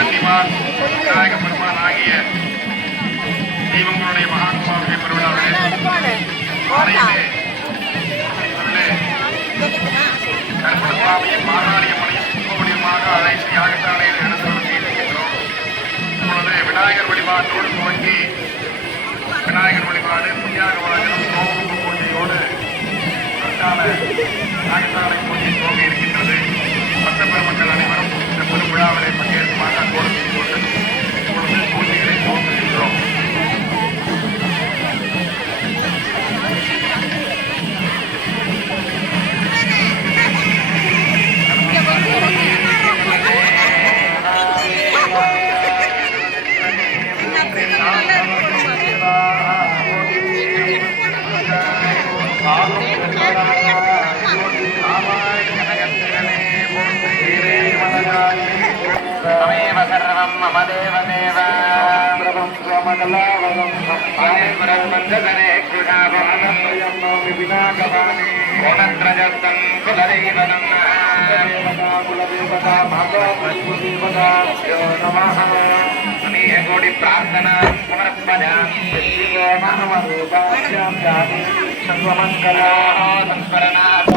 விநாயக பெருமான் ஆகிய தெய்வங்களுடைய மகாத்மாவுடைய பெருவிழாவிலே கருப்பசாமியும் மாகாளியம்மனையும் சுப்பிரமணியமாக அழைத்து யாகசாலையில் எடுத்து செய்திருக்கின்றோம். இப்பொழுது விநாயகர் வழிபாட்டோடு துவங்கி விநாயகர் வழிபாடு புண்ணியாக வாகனம் நோக்கு பூஜையோடு யாகசாலை பூஜை துவங்க இருக்கின்றது. பக்த பெருமக்கள் அனைவரும் இந்த பெருவிழாவிலே பங்கேற்குமாறு அன்போடு செய்து கொண்டு இப்பொழுது பூஜைகளை துவங்குகின்றோம். मम देवदेव प्रभं स्वमकलावरं ब्रह्मन्दरे कृषावहनत्रयं नौमि विनाशवानि गुणत्रयस्तं कुलदैवतं कुलदेवता मातादेवता यो नमः अनेकोटि प्रार्थनां समर्पयामि मानवरूपाभ्यां जाति सर्वमङ्गलाः संस्मरणात्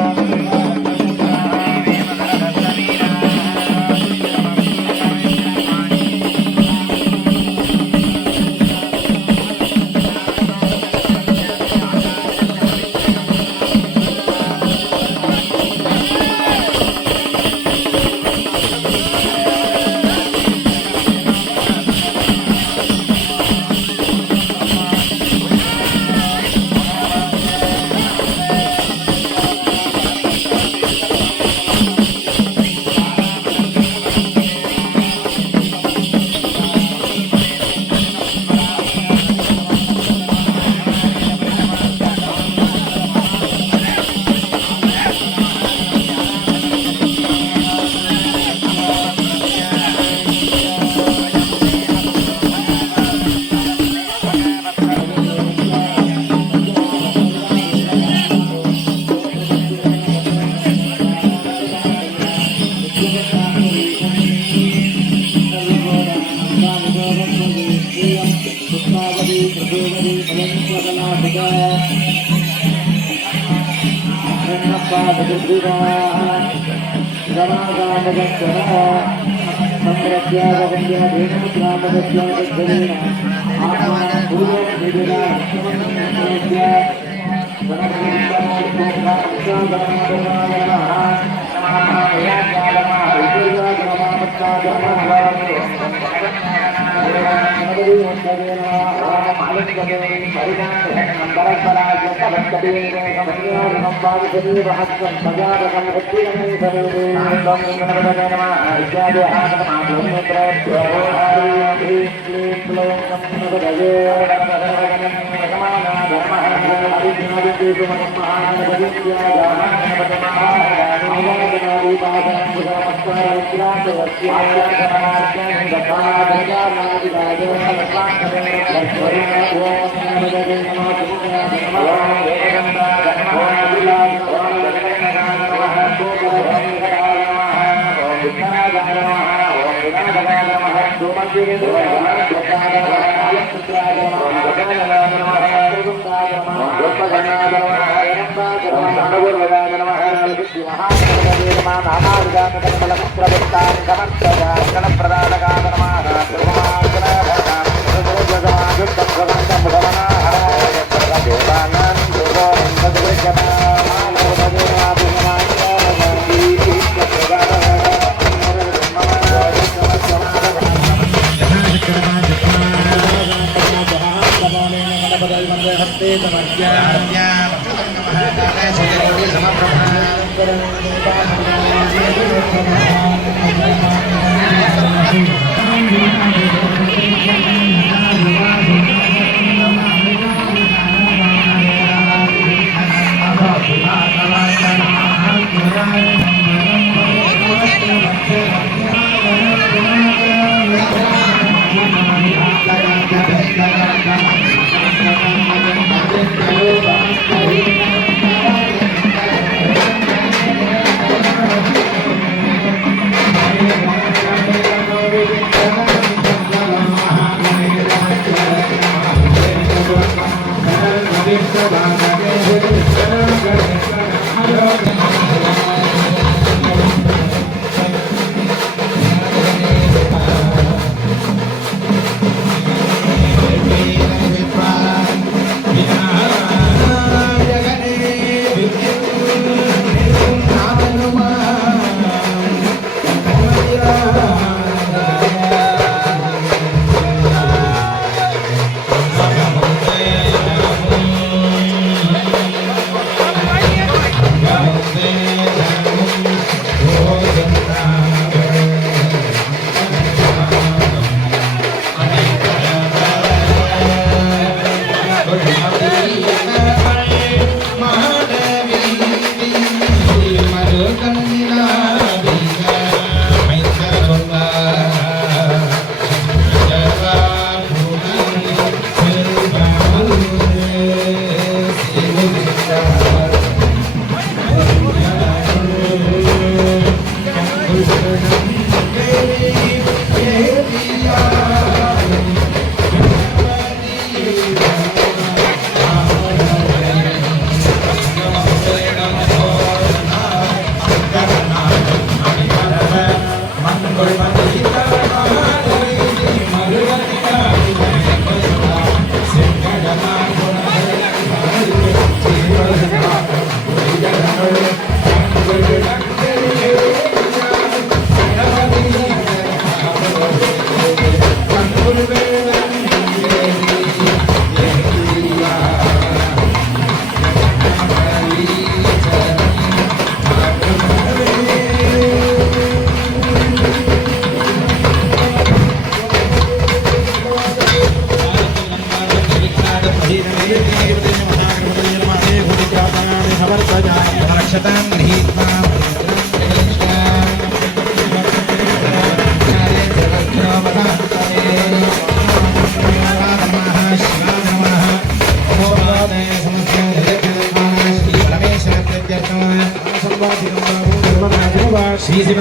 श्री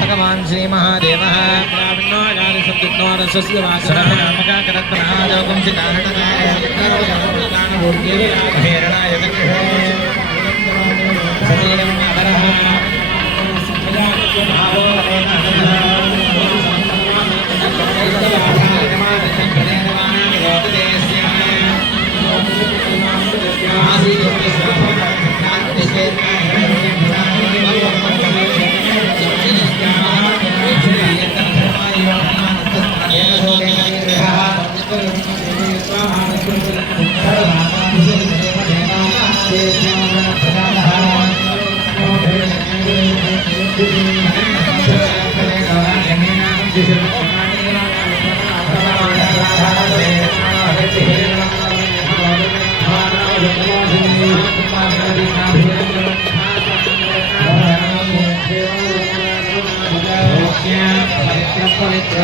भगवान् श्री महादेव Bye.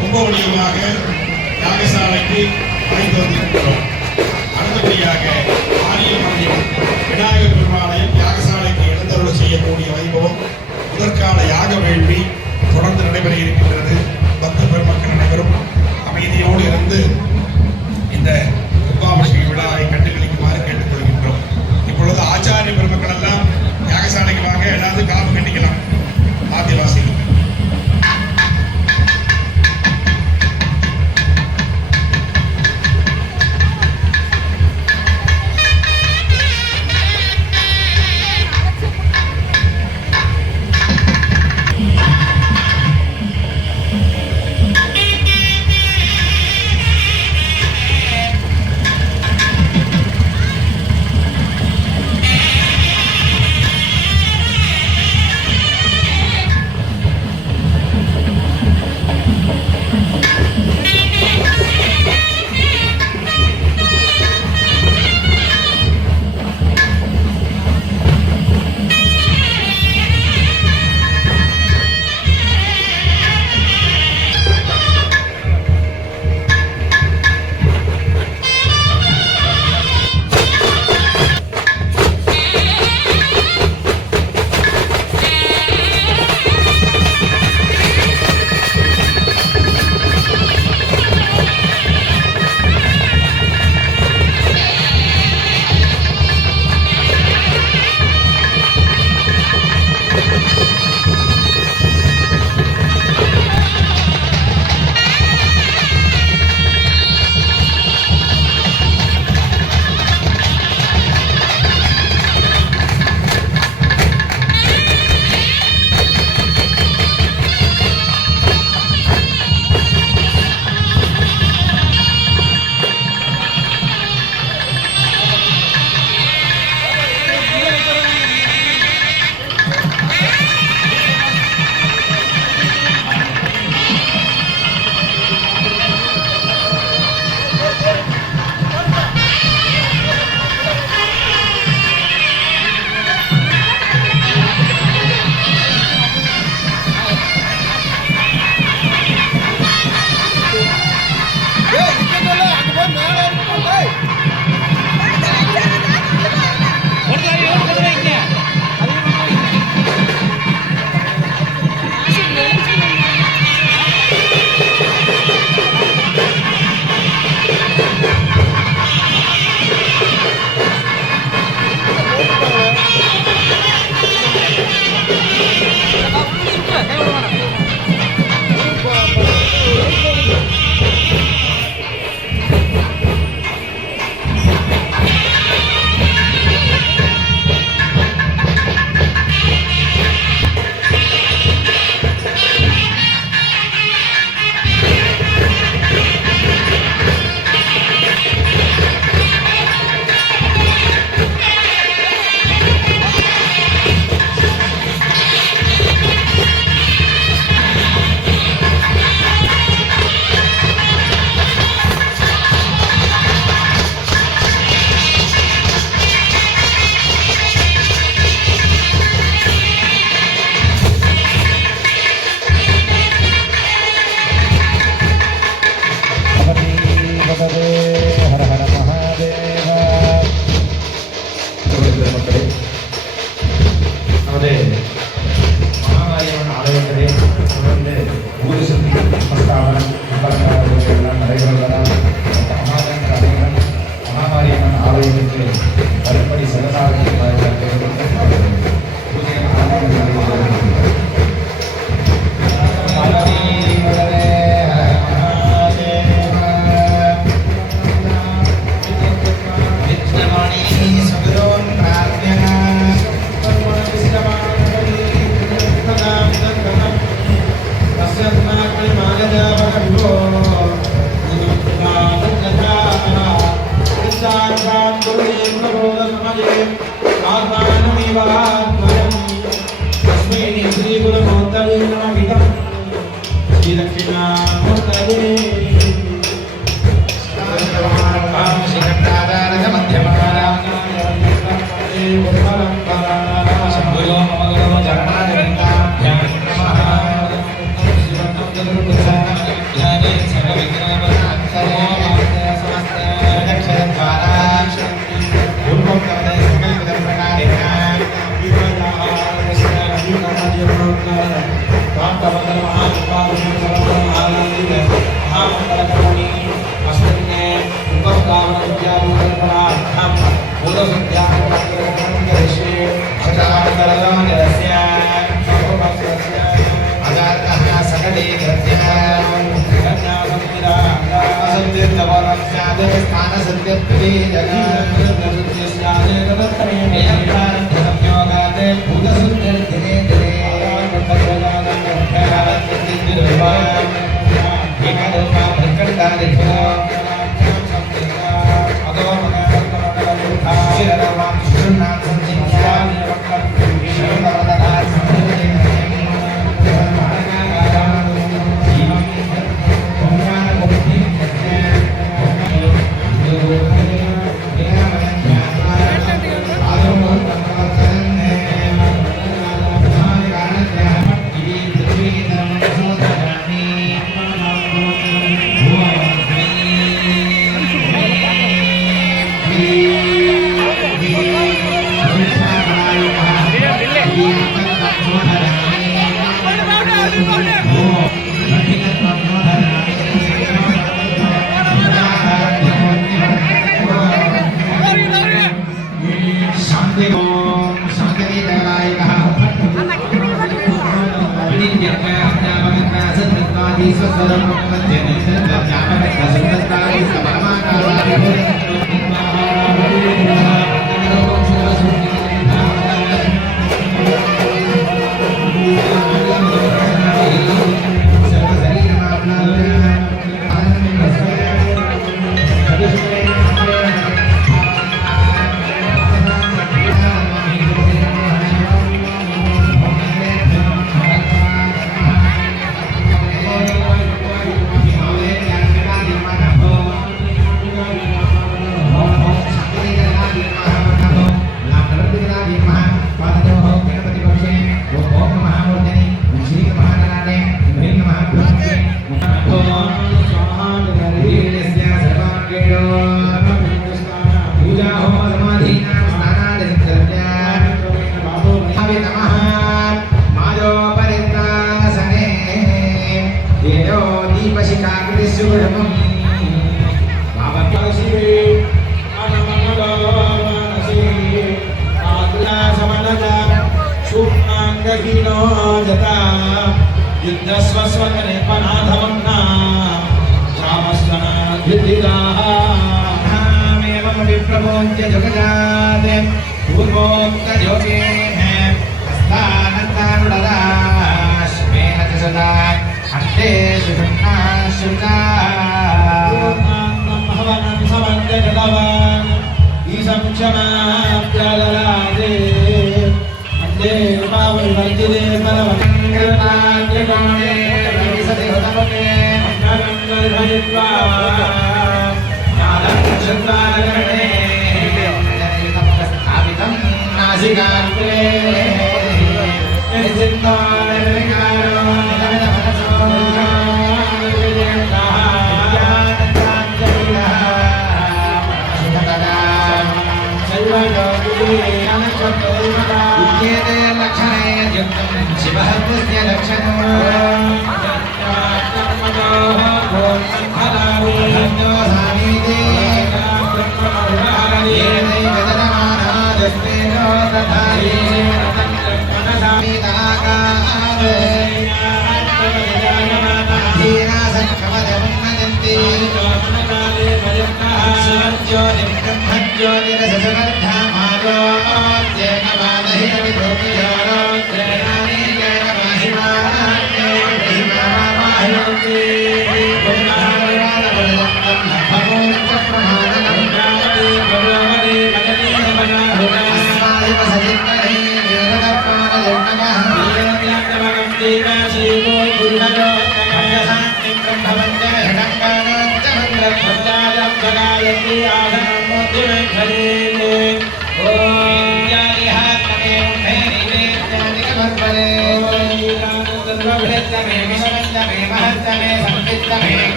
கும்பவடிவமாக யாகசாலைக்கு அழைத்து வந்திருக்கிறோம். அடுத்தபடியாக ஆரியமலையில் விநாயகர் பெருமாளையும் யாகசாலைக்கு எழுந்தருளை செய்யக்கூடிய வைபவம் முதற்கால யாக வேள்வி தொடர்ந்து நடைபெற இருக்கின்றது. பக்த பெருமக்கள் அனைவரும் அமைதியோடு இருந்து இந்த கும்பாபிஷேக விழாவை கண்டுகளிக்குமாறு கேட்டுக்கொள்கின்றோம். இப்பொழுது ஆச்சாரிய பெருமக்கள் எல்லாம் யாகசாலைக்கு வாங்க, எல்லாரும் காப்பு கட்டிக்கலாம். ஆதிவாசிகள் Bye.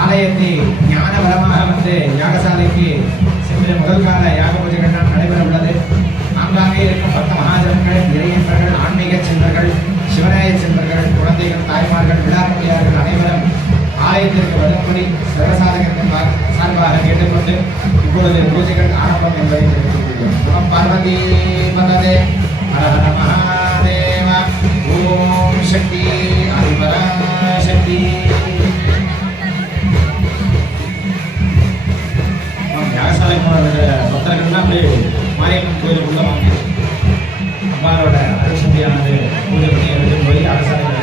ஆலயத்தை ஞானவரமாக வந்து யாகசாலைக்கு சென்று முதல் கால யாக பூஜைகள் நடைபெற உள்ளது. ஆங்காங்கே இருக்கும் பக்த மகாஜனங்கள், இறையன்பர்கள், ஆன்மீக செல்வர்கள், சிவராய செல்வர்கள், குழந்தைகள், தாய்மார்கள், விழாக்கொடியார்கள் அனைவரும் ஆலயத்திற்கு வரும்படி சர்வசாதகத்தின் சார்பாக கேட்டுக்கொண்டு இப்பொழுது பூஜைகள் ஆரம்பம் என்பதை தெரிவித்துக் கொள்கிறோம். பார்வதி பதவே ஹர மகாதேவ ஓம் சக்தி ஹரிபரா சக்தி. யாகசாலை போன பக்தர்கள்லாம் அப்படியே மாரியம்மன் கோயிலுக்குள்ள வாங்க. அம்மாவோட அரிசக்தியானது பூஜை பண்ணி எடுத்து போய் யாகசாலையில்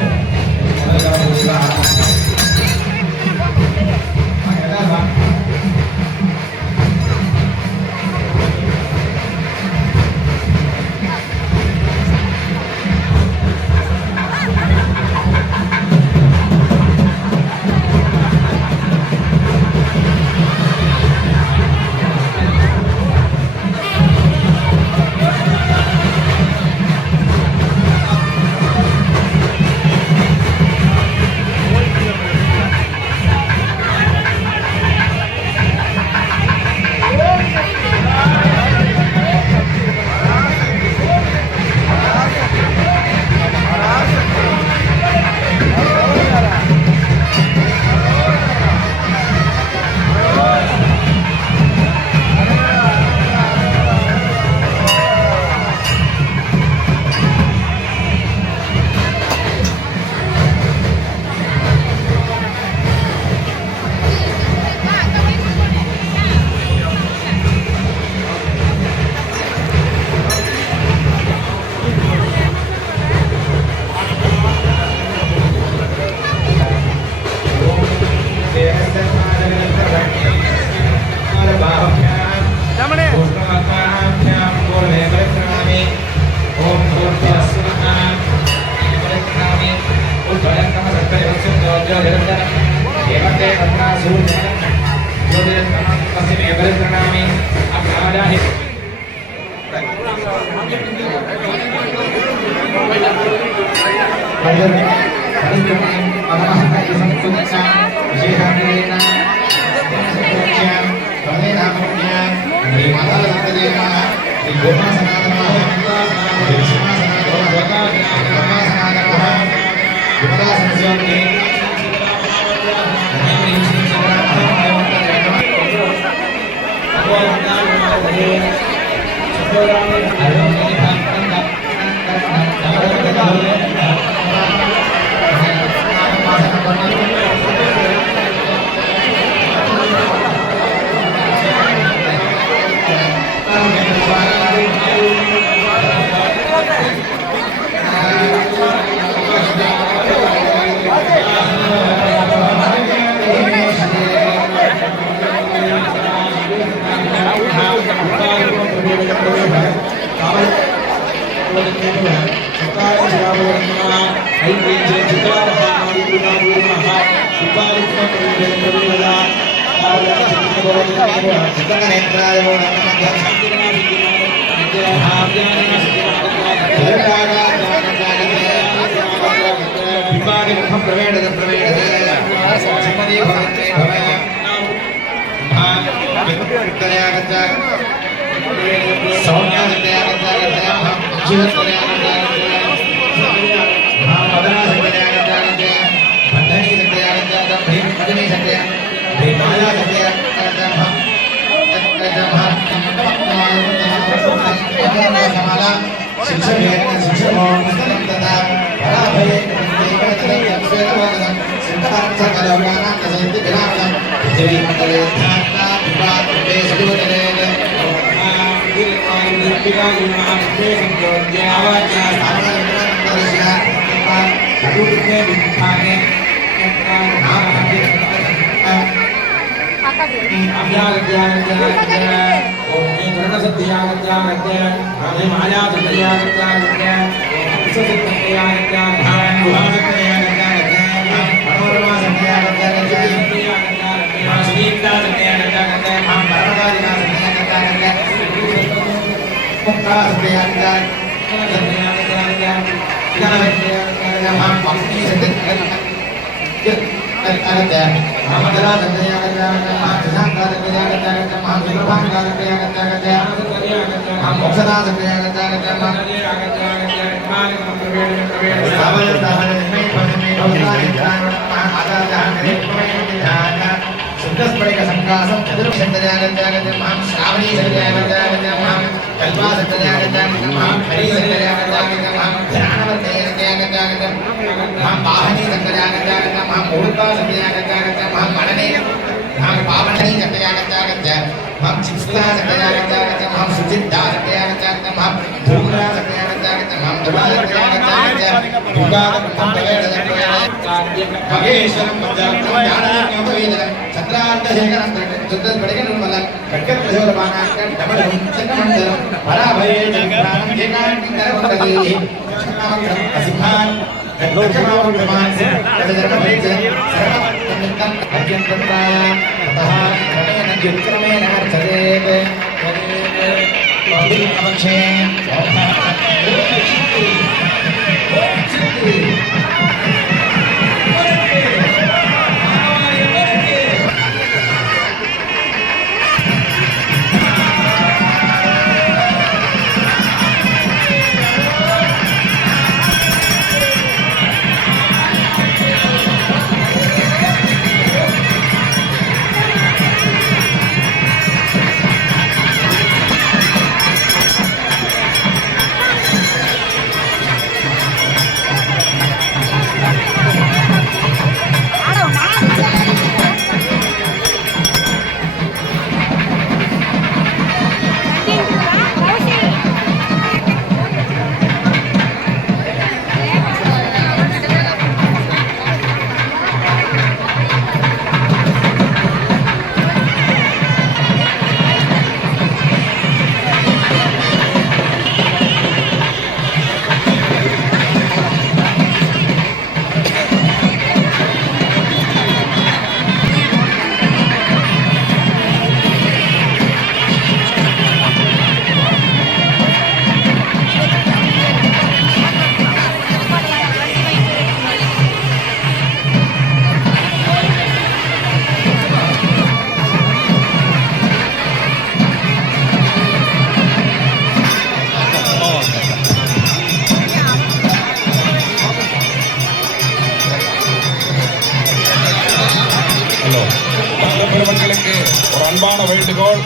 அன்பான வேண்டுகோள்.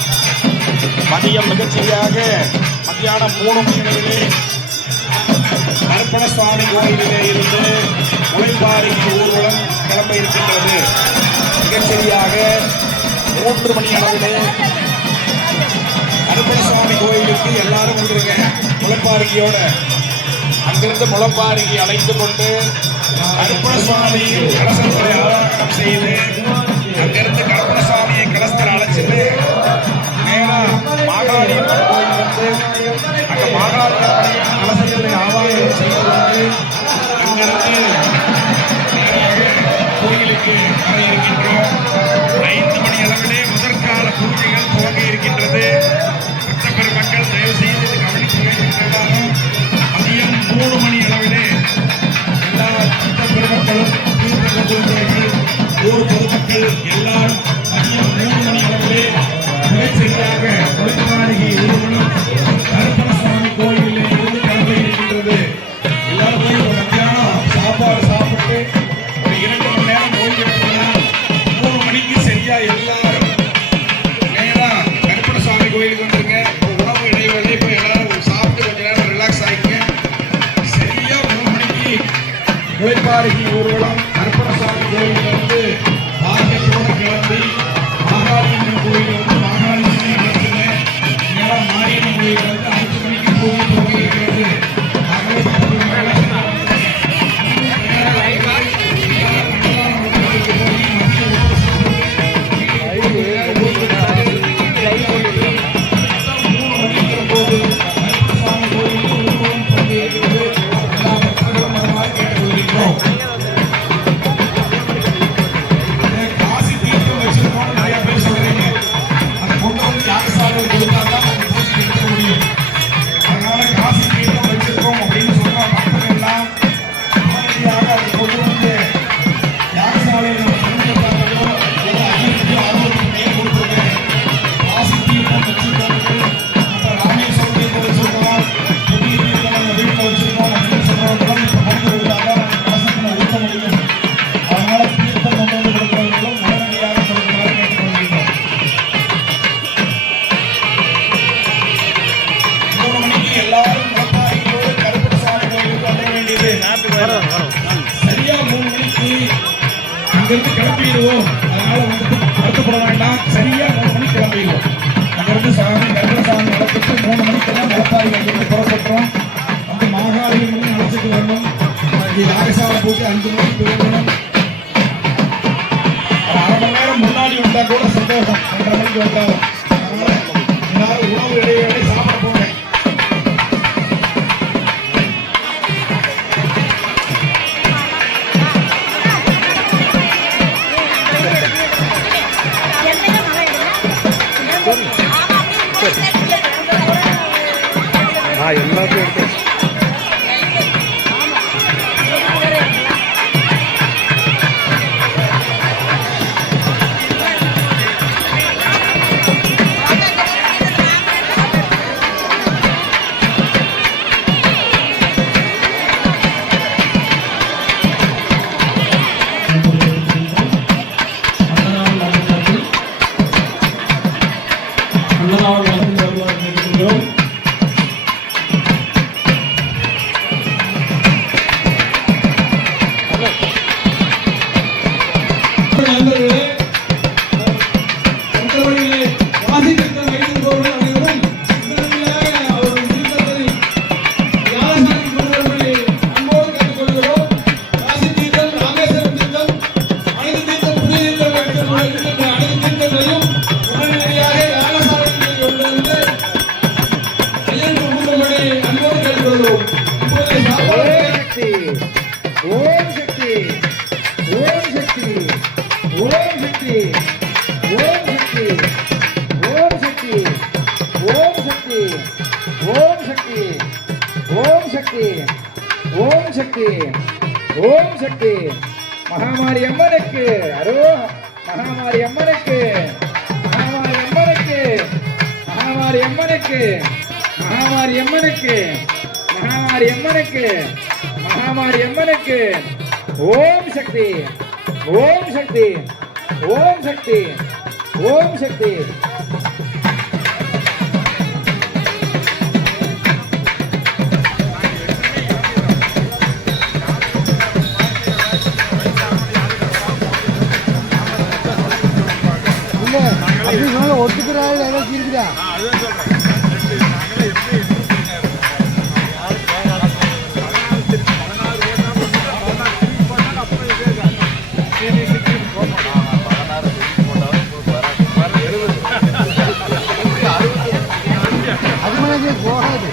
மதியம் மிகச்சரியாக மத்தியானம் 3 மணி அளவிலே கருப்பணசுவாமி கோயிலிலே இருந்து முளைப்பாறைக்கு ஊர்வலம் கிளம்ப இருக்கின்றது. மிகச்சரியாக 3 மணி அளவிலே கருப்பணசுவாமி கோயிலுக்கு எல்லாரும் வந்துருங்க. முளைப்பாறையோட அங்கிருந்து முளைப்பாறையை அழைத்துக் கொண்டு கருப்பணசுவாமி கலசத்தை ஆராதனம் செய்து அங்கிருந்து கருப்பணசுவாமியை கலசத்தில் அழைச்சிட்டு நேரா மாகாளியம்மன் கோயில் வந்து அங்க மாகாளியம்மனை கலசத்தை ஆவாயம் செய்வதற்கு அங்கிருந்து கோயிலுக்கு வர இருக்கின்றோம். 5 மணி அளவிலே முதற்கால பூஜைகள் துவங்க இருக்கின்றது. பக்த பெருமக்கள் தயவு செய்து கவனித்து வைக்கின்றதாலும் மதியம் 3 மணி அளவிலே எல்லா பக்த பெருமக்களும் ஊர் பொதுமக்கள் எல்லாரும் மதியம் 3 மணி அளவிலே மிகச்சரியாக முளைப்பாறையை ஊர்வலம் கருப்பணசுவாமி கோயிலில் இருந்து கிளம்ப இருக்கின்றது. எல்லாரும் போய் ஒரு மத்தியானம் சாப்பாடு சாப்பிட்டு ஒரு 2 மணி நேரம் ஓய்வு எடுக்கலாம். 3 மணிக்கு சரியா எல்லாரும் நேரா கருப்பணசுவாமி கோயிலுக்கு வந்துருங்க. உணவு இடைவேளை போய் எல்லாரும் சாப்பிட்டு கொஞ்ச நேரம் ரிலாக்ஸ் ஆகிங்க. சரியா 3 மணிக்கு முளைப்பாறைக்கு ஊர்வலம் கருப்பணசுவாமி கோயிலில் வந்து பாக்கியத்தோடு கிளம்பி மாகாளியம்மன் கோயில் வந்து மாகாளியம்மனை அழைச்சுங்க. நேரம் மாரியம்மன் கோயில் வந்து 5 மணிக்கு பூஜை துவங்க இருக்கிறது. ஆகவே சரியா 3 மணிக்கு அங்கிருந்து கிளம்பிடுவோம். அதனால வந்து வருத்தப்பட வேண்டாம். சரியா 3 மணிக்கு கிளம்பிடுவோம். அங்கிருந்து கருப்பணசாமி அழைச்சிட்டு 3 மணிக்கெல்லாம் முளைப்பாறை அங்கிருந்து புறப்பட்டுறோம். வந்து மாகாளியம்மன் அழைச்சிட்டு வரணும். யாகசாலை போட்டு 5 மணிக்கு போகணும். 1/2 மணி நேரம் முன்னாடி வந்தா கூட சந்தோஷம். 2:30 மணிக்கு வந்தாலும் அதனால எல்லாரும் உணவு இடையே சாப்பிட போங்க. எல்லாத்தையும் எடுத்து ஓம் சக்தி மகாமாரி அம்மனுக்கு மகாமாரி அம்மனுக்கு மகாமாரி அம்மனுக்கு மகாமாரி அம்மனுக்கு மகாமாரி அம்மனுக்கு மகாமாரி அம்மனுக்கு மகாமாரி அம்மனுக்கு ஓம் சக்தி ஓம் சக்தி ஓம் சக்தி ஓம் சக்தி. ஒத்துக்கிற ஏதாச்சும் இருக்குதா? அது மாதிரி போகாது.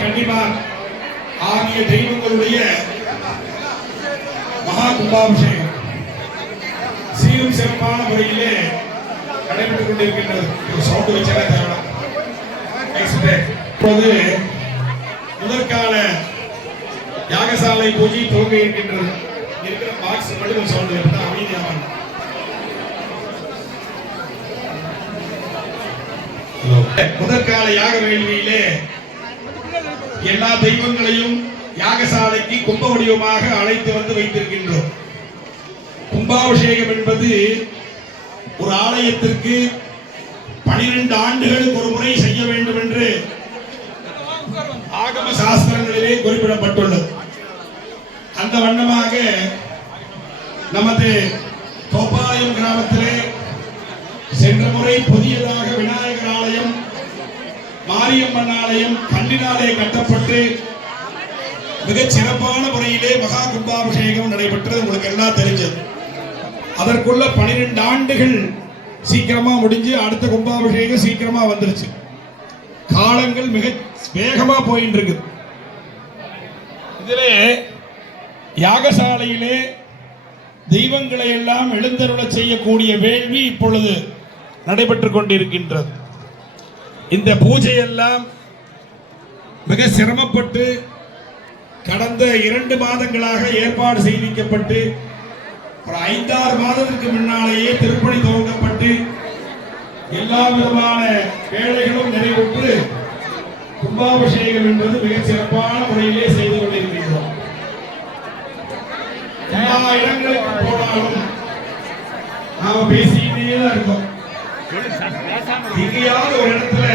கண்டிப்பா ஆகிய தெய்வங்களுடைய மகா கும்பாபிஷேகம் சீரும் சிறப்பான முறையிலே நடைபெற்றுக் கொண்டிருக்கின்றது. சவுண்ட் வச்சாலே தேவையான இப்போது முதற்கால யாகசாலை பூஜை துவங்க இருக்கின்றது. இருக்கிற பாக்ஸ் மட்டும் சவுண்ட் இருந்தா அமைதியாக முதற்கால யாக வேள்வியிலே எல்லா தெய்வங்களையும் யாகசாலைக்கு கும்ப வடிவமாக அழைத்து வந்து வைத்திருக்கின்றோம். கும்பாபிஷேகம் என்பது ஒரு ஆலயத்திற்கு 12 ஆண்டுகளுக்கு ஒரு முறை செய்ய வேண்டும் என்று ஆகம சாஸ்திரங்களிலே குறிப்பிடப்பட்டுள்ளது. அந்த வண்ணமாக நமது தோப்பாயம் கிராமத்திலே சென்ற முறை புதியதாக விநாயகர் ஆலயம், மாரியம்மன் ஆலயம் கல்லினாலே கட்டப்பட்டு மிகச் சிறப்பான முறையிலே மகா கும்பாபிஷேகம் நடைபெற்றது. உங்களுக்கு எல்லாம் தெரிஞ்சது. அதற்குள்ள 12 ஆண்டுகள் சீக்கிரமா முடிஞ்சு அடுத்த கும்பாபிஷேகம் சீக்கிரமா வந்துருச்சு. காலங்கள் மிக வேகமா போயிட்டு இருக்கு. இதிலே யாகசாலையிலே தெய்வங்களை எல்லாம் எழுந்தருள செய்யக்கூடிய வேள்வி இப்பொழுது நடைபெற்றுக் கொண்டிருக்கின்றது. இந்த பூஜை எல்லாம் மிக சிரமப்பட்டு கடந்த 2 மாதங்களாக ஏற்பாடு செய்திக்கப்பட்டு ஒரு 5-6 மாதத்திற்கு முன்னாலேயே திருப்பணி துவங்கப்பட்டு எல்லா விதமான வேலைகளும் நிறைவுற்று கும்பாபிஷேகம் என்பது மிக சிறப்பான முறையிலே செய்து கொண்டிருக்கிறோம். எல்லா இடங்களுக்கு போனாலும் நாம பேசிக்கிட்டே தான் இருக்கோம். எங்கேயாவது ஒரு இடத்துல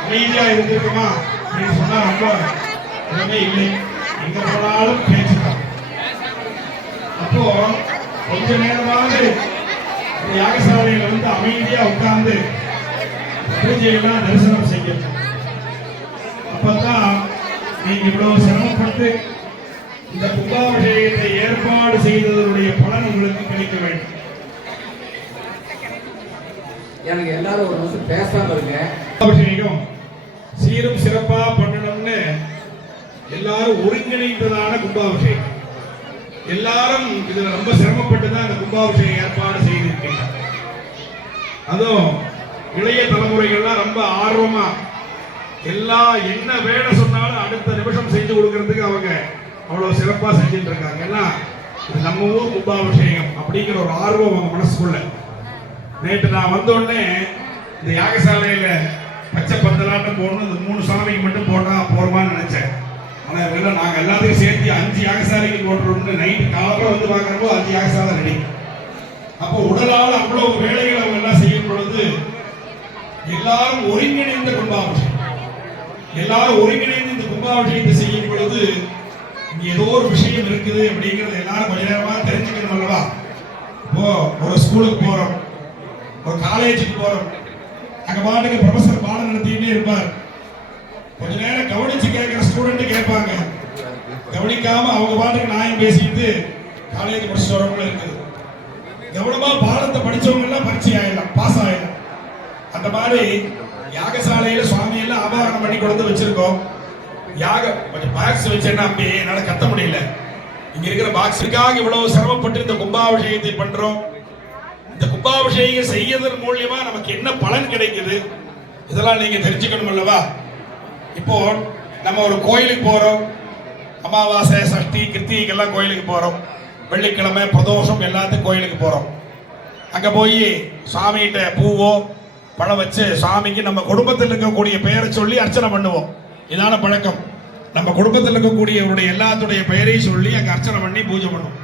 அமைதியா இருந்திருக்குமா அப்படின்னு சொன்னா ரொம்ப இடமே இல்லை. எங்க போனாலும் பேச்சுதான். அப்போ கொஞ்ச நேரமாவது யாகசாலையில வந்து அமைதியா உட்கார்ந்து பூஜையெல்லாம் தரிசனம் செய்யணும். அப்பதான் நீங்க இவ்வளவு சிரமப்பட்டு இந்த கும்பாபிஷேகத்தை ஏற்பாடு செய்ததனுடைய பலன் உங்களுக்கு கிடைக்க வேண்டும். எனக்கு எல்லாரும் ஒரு நிமிஷம் பேசாம இருங்க. கும்பாபிஷேகம் சீரும் சிறப்பா பண்ணணும்னு எல்லாரும் ஒருங்கிணைந்ததான கும்பாபிஷேகம். எல்லாரும் இதுல ரொம்ப சிரமப்பட்டு தான் இந்த கும்பாபிஷேகம் ஏற்பாடு செய்திருக்கீங்க. அதுவும் இளைய தலைமுறைகள்லாம் ரொம்ப ஆர்வமா எல்லா என்ன வேலை சொன்னாலும் அடுத்த நிமிஷம் செஞ்சு கொடுக்கறதுக்கு அவங்க அவ்வளவு சிறப்பா செஞ்சுட்டு இருக்காங்க. எல்லாம் இது நம்ம ஊர் கும்பாபிஷேகம் அப்படிங்கிற ஒரு ஆர்வம் அவங்க மனசுக்குள்ள. நேற்று நான் வந்த உடனே இந்த யாகசாலையில பச்சை பந்தலாட்டம் போடணும், இந்த 3 சாமிக்கு மட்டும் போட்டா போறோமான்னு நினைச்சேன். ஆனா இவங்க நாங்க எல்லாத்தையும் சேர்த்து 5 யாகசாலைக்கு போட்டுறோம்னு நைட்டு காலப்பட வந்து பார்க்கறப்போ 5 யாகசாலை ரெடி. அப்போ உடலால் அவ்வளவு வேலைகள் அவங்க எல்லாம் செய்யும் பொழுது எல்லாரும் ஒருங்கிணைந்த கும்பாபிஷேகம், எல்லாரும் ஒருங்கிணைந்து இந்த கும்பாபிஷேகத்தை செய்யும் பொழுது இங்க ஏதோ ஒரு விஷயம் இருக்குது அப்படிங்கறது எல்லாரும் கொஞ்ச நேரமா தெரிஞ்சுக்கணும் அல்லவா? இப்போ ஒரு ஸ்கூலுக்கு போறோம், ஒரு காலேஜுக்கு போறோம், அங்க பாட்டுக்கு ப்ரொஃபசர் பாடம் நடத்திட்டே இருப்பார். கொஞ்ச நேரம் கவனிச்சு கேட்கிற ஸ்டூடெண்ட் கேட்பாங்க, கவனிக்காம அவங்க பாட்டுக்கு நியாயம் பேசிட்டு காலேஜ் படிச்சு வரவங்க இருக்குது. கவனமா பாடத்தை படிச்சவங்க எல்லாம் பரிச்சை ஆயிடலாம், பாஸ் ஆயிடலாம். அந்த மாதிரி யாகசாலையில சுவாமி எல்லாம் ஆபாரணம் பண்ணி கொண்டு வச்சிருக்கோம். கொஞ்சம் பாக்ஸ் வச்சேன்னா அப்படியே என்னால கத்த முடியல. இங்க இருக்கிற பாக்ஸுக்காக இவ்வளவு சிரமப்பட்டு இந்த கும்பாபிஷேகத்தை பண்றோம். இந்த கும்பாபிஷேகம் செய்யறதன் மூலியமா நமக்கு என்ன பலன் கிடைக்குது இதெல்லாம் நீங்க தெரிஞ்சுக்கணும் அல்லவா? இப்போ நம்ம ஒரு கோயிலுக்கு போறோம், அமாவாசை சஷ்டி கிருத்திகை எல்லாம் கோயிலுக்கு போறோம், வெள்ளிக்கிழமை பிரதோஷம் எல்லாத்துக்கும் கோயிலுக்கு போறோம். அங்க போய் சாமிகிட்ட பூவோ பழம் வச்சு சாமிக்கு நம்ம குடும்பத்தில் இருக்கக்கூடிய பெயரை சொல்லி அர்ச்சனை பண்ணுவோம். இதான பழக்கம். நம்ம குடும்பத்தில் இருக்கக்கூடியவருடைய எல்லாத்துடைய பெயரையும் சொல்லி அங்க அர்ச்சனை பண்ணி பூஜை பண்ணுவோம்.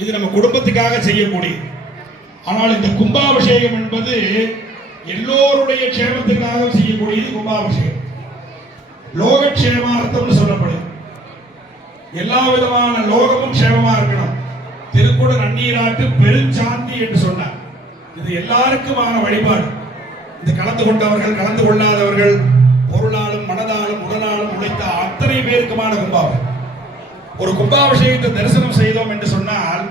இது நம்ம குடும்பத்துக்காக செய்யக்கூடிய. ஆனால் இந்த கும்பாபிஷேகம் என்பது எல்லோருடைய க்ஷேமத்துக்காக செய்யக்கூடியது. கும்பாபிஷேகம் லோகக்ஷேமார்த்தம்னு சொல்லப்படுது. எல்லா விதமான லோகமும் க்ஷேமமா இருக்கணும். திருக்குட நன்னீராட்டு பெருஞ்சாந்தி என்று சொன்னார். இது எல்லாருக்குமான வழிபாடு. இது கலந்து கொண்டவர்கள் கலந்து கொள்ளாதவர்கள் பொருளாலும் மனதாலும் உடலாலும் உழைத்த அத்தனை பேருக்குமான கும்பாபிஷேகம். ஒரு கும்பாபிஷேகத்தை தரிசனம் செய்தோம் என்று சொன்னால்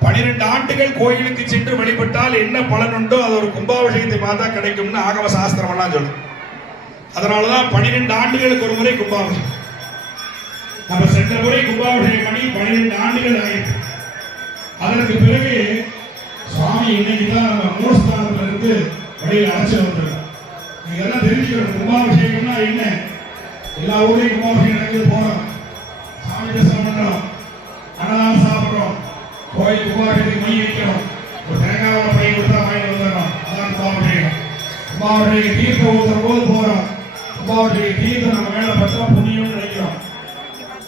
12 ஆண்டுகள் கோயிலுக்கு சென்று வழிபட்டால் என்ன பலன் உண்டோ அது ஒரு கும்பாபிஷேகத்தை பார்த்தா கிடைக்கும்னு ஆகம சாஸ்திரம் எல்லாம் சொல்லும். அதனாலதான் 12 ஆண்டுகளுக்கு ஒரு முறை கும்பாபிஷேகம். நம்ம சென்ற முறை கும்பாபிஷேகம் பண்ணி 12 ஆண்டுகள் ஆயிடுச்சு. அதற்கு பிறகு சுவாமி இன்னைக்கு தான் நம்ம மூலஸ்தானத்துல இருந்து வழியில் அழைச்சு வந்திருக்கோம். நீங்க எல்லாம் தெரிஞ்சுக்கணும், கும்பாபிஷேகம்னா என்ன. எல்லா ஊரையும் கும்பாபிஷேகம் நடக்குது, போறோம், சாமி தரிசனம் பண்றோம், அன்னதானம் சாப்பிடுறோம், கோயில் கும்பாபிஷேகத்துக்கு மை வைக்கிறோம், ஒரு தேங்காய் பை கொடுத்தா வாங்கி வந்துடுறோம். அதான் கும்பாபிஷேகம். கும்பாபிஷேக தீர்த்தம் ஊத்துற போது போறோம், கும்பாபிஷேக தீர்த்தம் நம்ம மேல பத்தா புண்ணியம்னு நினைக்கிறோம்.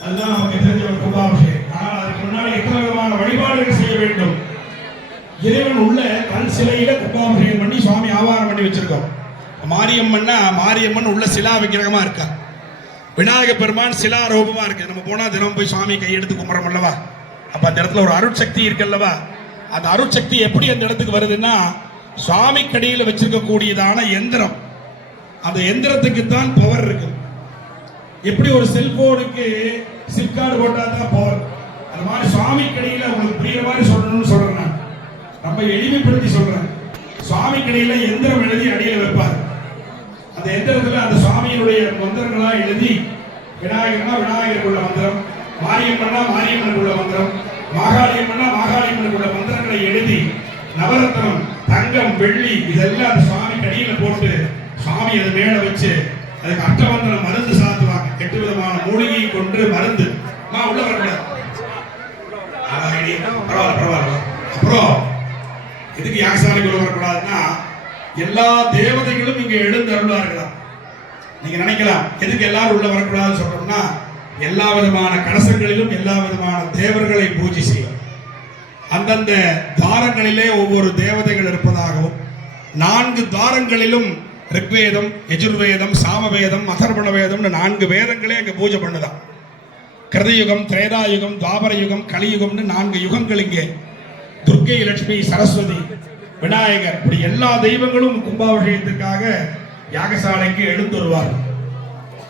அதுதான் நமக்கு தெரிஞ்ச ஒரு கும்பாபிஷேகம். ஆனால் அதுக்கு முன்னாடி எத்தனை விதமான வழிபாடுகள் செய்ய வேண்டும். இறைவன் உள்ள கல் சிலையில கும்பாபிஷேகம் பண்ணி சுவாமி ஆவாரம் பண்ணி வச்சிருக்கோம். மாரியம்மன்னா மாரியம்மன் உள்ள சிலா விக்கிரகமா இருக்கா. விநாயக பெருமான் சிலா ரூபமா இருக்கு. நம்ம போனா தினம் போய் சுவாமி கையெடுத்து கும்பிட்றோம் அல்லவா? அப்ப அந்த இடத்துல ஒரு அருட்சக்தி இருக்குல்லவா? அந்த அருட்சக்தி எப்படி அந்த இடத்துக்கு வருதுன்னா சுவாமி கடியில வச்சிருக்கக்கூடியதான எந்திரம். அந்த எந்திரத்துக்கு தான் பவர் இருக்கு. எப்படி ஒரு செல்போனுக்கு சிம் கார்டு போட்டா தான் பவர், அது மாதிரி சுவாமி கடியில உங்களுக்கு புரியுற மாதிரி சொல்லணும்னு சொல்றேன். நான் ரொம்ப எளிமைப்படுத்தி சொல்றேன். சுவாமி கடியில எந்திரம் எழுதி அடியில வைப்பார். அந்த எந்திரத்துல அந்த சுவாமியினுடைய மந்திரங்களா எழுதி, விநாயகர்னா விநாயகருக்கு உள்ள மந்திரம், மாரியம்மன்னா மாரியம்மனுக்கு உள்ள மந்திரம், மாகாளியம்மன்னா மாகாளியம்மனுக்கு உள்ள மந்திரங்களை எழுதி நவரத்னம், தங்கம், வெள்ளி இதெல்லாம் அந்த சுவாமி கடியில போட்டு சுவாமி அதை மேல வச்சு அதுக்கு அஷ்டவந்தன மருந்து சாத்துவாங்க. 8 விதமான மூலிகையை கொண்டு மருந்து. உள்ள வரக்கூடாது. பரவாயில்ல. அப்புறம் எதுக்கு யாகசாலைக்கு உள்ள வரக்கூடாதுன்னா, எல்லா தேவதைகளும் இங்க எழுந்தருள்வார்களாம். நீங்க நினைக்கலாம் எதுக்கு எல்லாரும் உள்ள வரக்கூடாதுன்னு சொல்றோம்னா, எல்லா விதமான கலசங்களிலும் எல்லா விதமான தேவர்களை பூஜை செய்யும். அந்தந்த தாரங்களிலே ஒவ்வொரு தேவதைகள் இருப்பதாகவும், 4 தாரங்களிலும் ரிக்வேதம், யஜுர்வேதம், சாமவேதம், அதர்வண வேதம்னு 4 வேதங்களே அங்க பூஜை பண்ணுதான். கிருதயுகம், திரேதாயுகம், துவாபர யுகம், கலியுகம்னு 4 யுகங்கள் இங்கே. துர்க்கை, லட்சுமி, சரஸ்வதி, விநாயகர், இப்படி எல்லா தெய்வங்களும் கும்பாபிஷேகத்திற்காக யாகசாலைக்கு எழுந்துருவார்.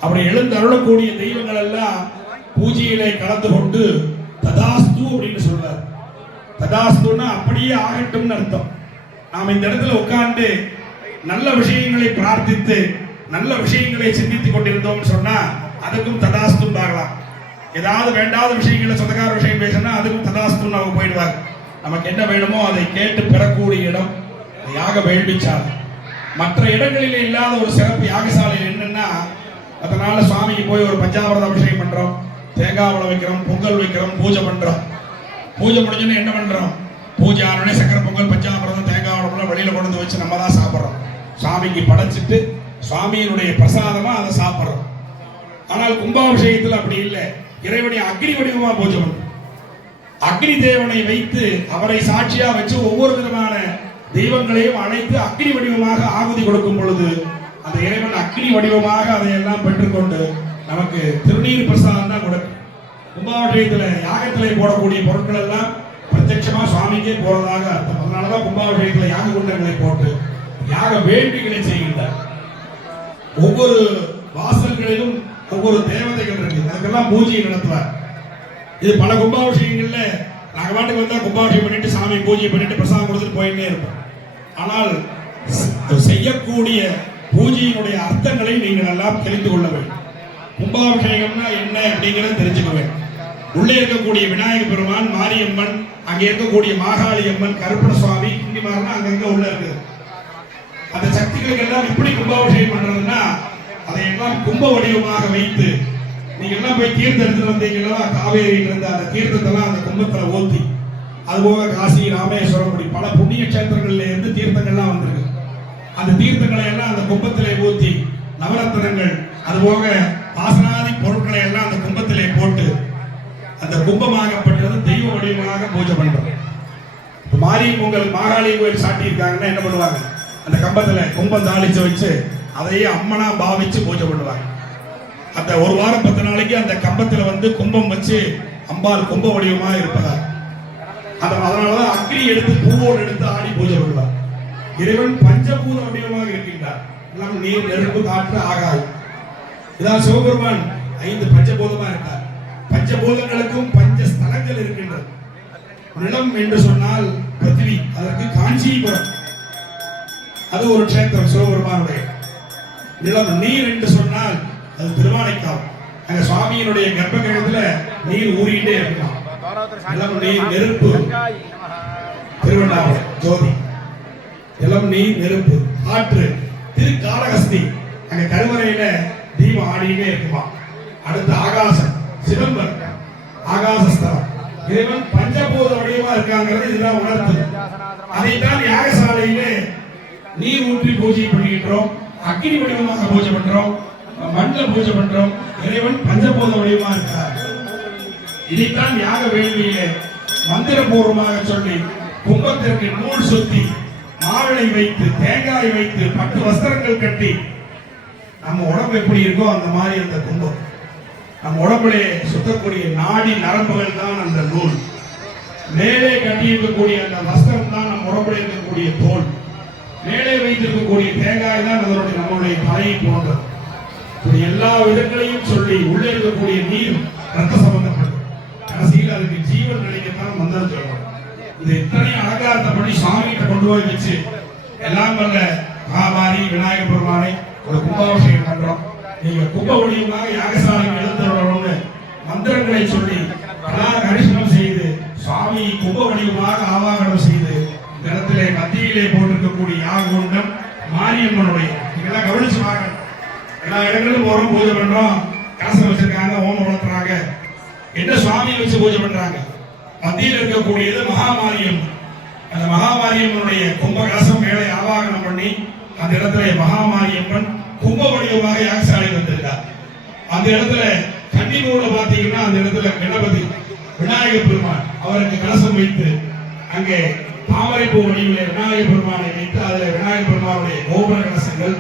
அப்படி எழுந்தருளக்கூடிய தெய்வங்கள் எல்லாம் பூஜையிலே கலந்து கொண்டு ததாஸ்து அப்படின்னு சொல்றார். ததாஸ்துன்னா அப்படியே ஆகட்டும்னு அர்த்தம். நாம் இந்த இடத்துல உட்கார்ந்து நல்ல விஷயங்களை பிரார்த்தித்து நல்ல விஷயங்களை சிந்தித்துக் கொண்டிருந்தோம்னு சொன்னா அதுக்கும் ததாஸ்தும் ஆகலாம். ஏதாவது வேண்டாத விஷயங்களை சொந்தக்கார விஷயம் பேசினா அதுக்கும் ததாஸ்துன்னு அவங்க போயிடுவாங்க. நமக்கு என்ன வேணுமோ அதை கேட்டு பெறக்கூடிய இடம் யாக வேள்விச்சாலை. மற்ற இடங்களில் இல்லாத ஒரு சிறப்பு யாகசாலையில் என்னன்னா, அதனால சுவாமிக்கு போய் ஒரு பஞ்சாமிரத அபிஷேகம் பண்றோம், தேங்காய் வளை வைக்கிறோம், பொங்கல் வைக்கிறோம், பூஜை பண்றோம். பூஜை முடிஞ்சோன்னு என்ன பண்றோம்? பூஜை ஆனோடனே சக்கரை பொங்கல், பஞ்சாமிரதம், தேங்காய் வளை வெளியில கொண்டு வந்து வச்சு நம்ம தான் சாப்பிட்றோம். சுவாமிக்கு படைச்சிட்டு சுவாமியினுடைய பிரசாதமா அதை சாப்பிட்றோம். ஆனால் கும்பாபிஷேகத்தில் அப்படி இல்லை. இறைவனை அக்னி வடிவமா பூஜை பண்ணும். அக்னி தேவனை வைத்து அவரை சாட்சியா வச்சு ஒவ்வொரு விதமான தெய்வங்களையும் அழைத்து அக்னி வடிவமாக ஆகுதி கொடுக்கும் பொழுது அந்த இறைவன் அக்னி வடிவமாக அதையெல்லாம் பெற்றுக்கொண்டு நமக்கு திருநீர் பிரசாதம் தான் கொடுக்கும். கும்பாபிஷேகத்துல யாகத்திலே போடக்கூடிய பொருட்கள் எல்லாம் பிரத்யட்சமா சுவாமிக்கே போறதாக அர்த்தம். அதனாலதான் கும்பாபிஷேகத்துல யாக குண்டங்களை போட்டு யாக வேள்விகளை செய்கின்றார். ஒவ்வொரு வாசல்களிலும் ஒவ்வொரு தேவதைகள் இருக்கு, அதுக்கெல்லாம் பூஜையை நடத்துவார். இது பல கும்பாபிஷேகங்கள்ல நாங்க பாட்டுக்கு வந்தா கும்பாபிஷேகம் பண்ணிட்டு சாமி பூஜை பண்ணிட்டு பிரசாதம் கொடுத்துட்டு போயிட்டே இருப்போம். ஆனால் செய்யக்கூடிய பூஜையினுடைய அர்த்தங்களை நீங்கள் எல்லாம் தெரிந்து கொள்ள வேண்டும். கும்பாபிஷேகம்னா என்ன அப்படிங்கிறத தெரிஞ்சுக்க வேண்டும். உள்ளே இருக்கக்கூடிய விநாயக பெருமான், மாரியம்மன், அங்கே இருக்கக்கூடிய மாகாளி அம்மன், கருப்பண சுவாமி, குண்டிமாரெல்லாம் அங்கங்க உள்ள இருக்குது. அந்த சக்திகளுக்கு எல்லாம் இப்படி கும்பாபிஷேகம் பண்றதுன்னா அதையெல்லாம் கும்ப வடிவமாக வைத்து நீங்க எல்லாம் போய் தீர்த்தம் எடுத்துட்டு வந்தீங்கன்னா காவேரியில இருந்து அந்த தீர்த்தத்தெல்லாம் அந்த கும்பத்துல ஊத்தி, அதுபோக காசி, ராமேஸ்வரம், அப்படி பல புண்ணிய கஷேத்திரங்கள்ல இருந்து தீர்த்தங்கள்லாம் வந்திருக்கு. அந்த தீர்த்தங்களை எல்லாம் அந்த கும்பத்திலே ஊத்தி நவரத்னங்கள் அதுபோக வாசனாதி பொருட்களை எல்லாம் அந்த கும்பத்திலே போட்டு அந்த கும்பமாகப்பட்டது தெய்வ வடிவமாக பூஜை பண்றோம். மாரி பொங்கல், மாகாளி கோயில் சாட்டியிருக்காங்கன்னா என்ன பண்ணுவாங்க? அந்த கம்பத்துல கும்பம் தாளிச்சு வச்சு அதையே அம்மனா பாவிச்சு பூஜை பண்ணுவாங்க. அந்த ஒரு வாரம் 10 நாளைக்கு அந்த கம்பத்துல வந்து கும்பம் வச்சு அம்பாள் கும்ப வடிவமா இருப்பதா. அதனாலதான் அக்னி எடுத்து பூவோடு எடுத்து ஆடி பூஜை பண்ணுவார். இறைவன் பஞ்சபூத வடிவமாக இருக்கின்றார். எல்லாம் நீர், நெருப்பு, காற்று, ஆகாயம். இதான் சிவபெருமான் 5 பஞ்சபூதமா இருக்கார். பஞ்சபூதங்களுக்கும் பஞ்ச ஸ்தலங்கள் இருக்கின்றது. நிலம் என்று சொன்னால் பிருத்திவி, அதற்கு காஞ்சிபுரம் அது ஒரு க்ஷேத்திரம் சிவபெருமானுடைய. நிலம். நீர் என்று சொன்னால் அது திருவானைக்காவல், அங்க சுவாமியினுடைய கர்ப்ப கிரகத்துல நீர் ஊறிட்டே இருக்கலாம். நிலம், நீர், நெருப்பு திருவண்ணாமலை ஜோதி. நிலம், நீர், நெருப்பு, காற்று திருக்காளஹஸ்தி, அங்க கருவறையில தீபம் ஆடிட்டே இருக்குமா. அடுத்து ஆகாசம், சிதம்பரம் ஆகாசஸ்தலம். இறைவன் பஞ்சபூத வடிவமா இருக்காங்கிறது இதுதான் உணர்த்து. அதைத்தான் யாகசாலையிலே நீர் ஊற்றி பூஜை பண்ணிக்கின்றோம், அக்னி வடிவமாக பூஜை பண்றோம், மண்ணில் பூஜை பண்றோம். இறைவன் பஞ்சபூத வடிவமா இருக்கிறார். இதைத்தான் யாக வேள்வியிலே மந்திரபூர்வமாக சொல்லி கும்பத்திற்கு நூல் சுத்தி மாவிளை வைத்து தேங்காய் வைத்து பட்டு வஸ்திரங்கள் கட்டி, நம்ம உடம்பு எப்படி இருக்கோ அந்த மாதிரி அந்த கும்பம் நம்ம உடம்புலே சுத்தக்கூடிய நாடி நரம்புகள் தான் அந்த நூல். மேலே கட்டி இருக்கக்கூடிய அந்த வஸ்திரம் தான் நம்ம உடம்புல இருக்கக்கூடிய தோல். மேலே வைத்திருக்கக்கூடிய தேங்காய் தான் அதனுடைய நம்மளுடைய தலையை போன்றது. இப்படி எல்லா விதங்களையும் சொல்லி உள்ளே இருக்கக்கூடிய நீர் ரத்த சம்பந்தப்பட்டது. கடைசியில் அதுக்கு ஜீவன் நிலைக்கத்தான் மந்திரம் சொல்லணும். இது இத்தனை அலங்காரத்தை பண்ணி சாமிகிட்ட கொண்டு போய் வச்சு எல்லாம் வல்ல மகாமாரி விநாயக பெருமானை ஒரு கும்பாபிஷேகம் பண்றோம். நீங்க கும்ப ஒளியுமாக யாகசாலை எழுந்தவர்களோடு மந்திரங்களை சொல்லி கரிசனம் செய்து சுவாமி கும்ப வடிவமாக ஆவாகனம் செய்து இந்த இடத்திலே மத்தியிலே போட்டிருக்கக்கூடிய யாகுண்டம் மாரியம்மனுடைய இதெல்லாம் கவனிச்சு பாருங்க. எல்லா இடங்களிலும் போறோம், பூஜை பண்றோம், கலசம் வச்சிருக்காங்க, ஓமம் வளர்த்துறாங்க. என்ன சுவாமியை வச்சு பூஜை பண்றாங்க? மத்தியில் இருக்கக்கூடியது மகாமாரியம். அந்த மகாமாரியம்மனுடைய கும்ப கலசம் மேலே ஆவாகனம் பண்ணி அந்த இடத்துல மகாமாரியம்மன் கும்ப வடிவமாக யாகசாலை வந்திருக்கார். அந்த இடத்துல கன்னிமூல பாத்தீங்கன்னா அந்த இடத்துல கணபதி விநாயக பெருமான் அவருக்கு கலசம் வைத்து அங்கே தாமரைப்பூ வடிவிலே விநாயக பெருமானை வைத்து அதில் விநாயக பெருமானுடைய கோபுர கலசங்கள்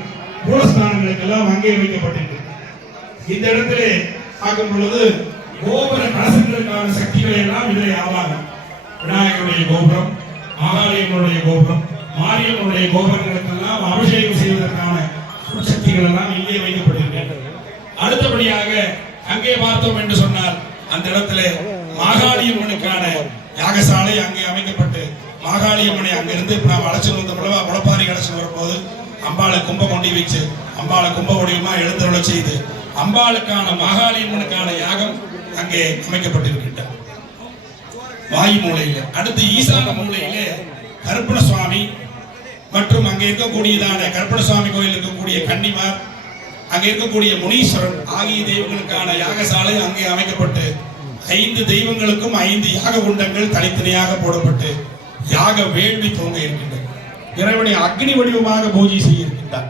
மூலஸ்தானங்களுக்கெல்லாம் அங்கே வைக்கப்பட்டிருக்கு. இந்த இடத்திலே பார்க்கும் பொழுது கோபுர கலசங்களுக்கான சக்திகளை எல்லாம் இதிலே ஆவாங்க. விநாயகருடைய கோபுரம், மகாலயனுடைய கோபுரம், மாரியம்மனுடைய கோபுரங்களுக்கெல்லாம் அபிஷேகம் செய்வதற்கான சக்திகள் எல்லாம் இங்கே வைக்கப்பட்டிருக்கின்றன. அடுத்தபடியாக அங்கே பார்த்தோம் என்று சொன்னால் அந்த இடத்துல மாகாளியம்மனுக்கான யாகசாலை அங்கே அமைக்கப்பட்டு மாகாளியம்மனை அங்கிருந்து நாம் அழைச்சு வந்த பிறவா முளப்பாரி அழைச்சு வரும்போது அம்பாளை கும்ப கொண்டு வச்சு அம்பாளை கும்ப வடிவமா எழுந்தருள செய்து அம்பாளுக்கான மாகாளியம்மனுக்கான யாகம் அங்கே அமைக்கப்பட்டிருக்கின்றார். வாயு மூலையில அடுத்து ஈசான மூலையிலே கருப்பண சுவாமி மற்றும் அங்கே இருக்கக்கூடியதான கருப்பண சுவாமி கோயில் இருக்கக்கூடிய கன்னிமார், அங்கே இருக்கக்கூடிய முனீஸ்வரன் ஆகிய தெய்வங்களுக்கான யாகசாலை அங்கே அமைக்கப்பட்டு 5 தெய்வங்களுக்கும் 5 யாக குண்டங்கள் தனித்தனியாக போடப்பட்டு யாக வேள்வி தோங்க இருக்கின்றது. இறைவனை அக்னி வடிவமாக பூஜை செய்ய இருக்கின்றார்.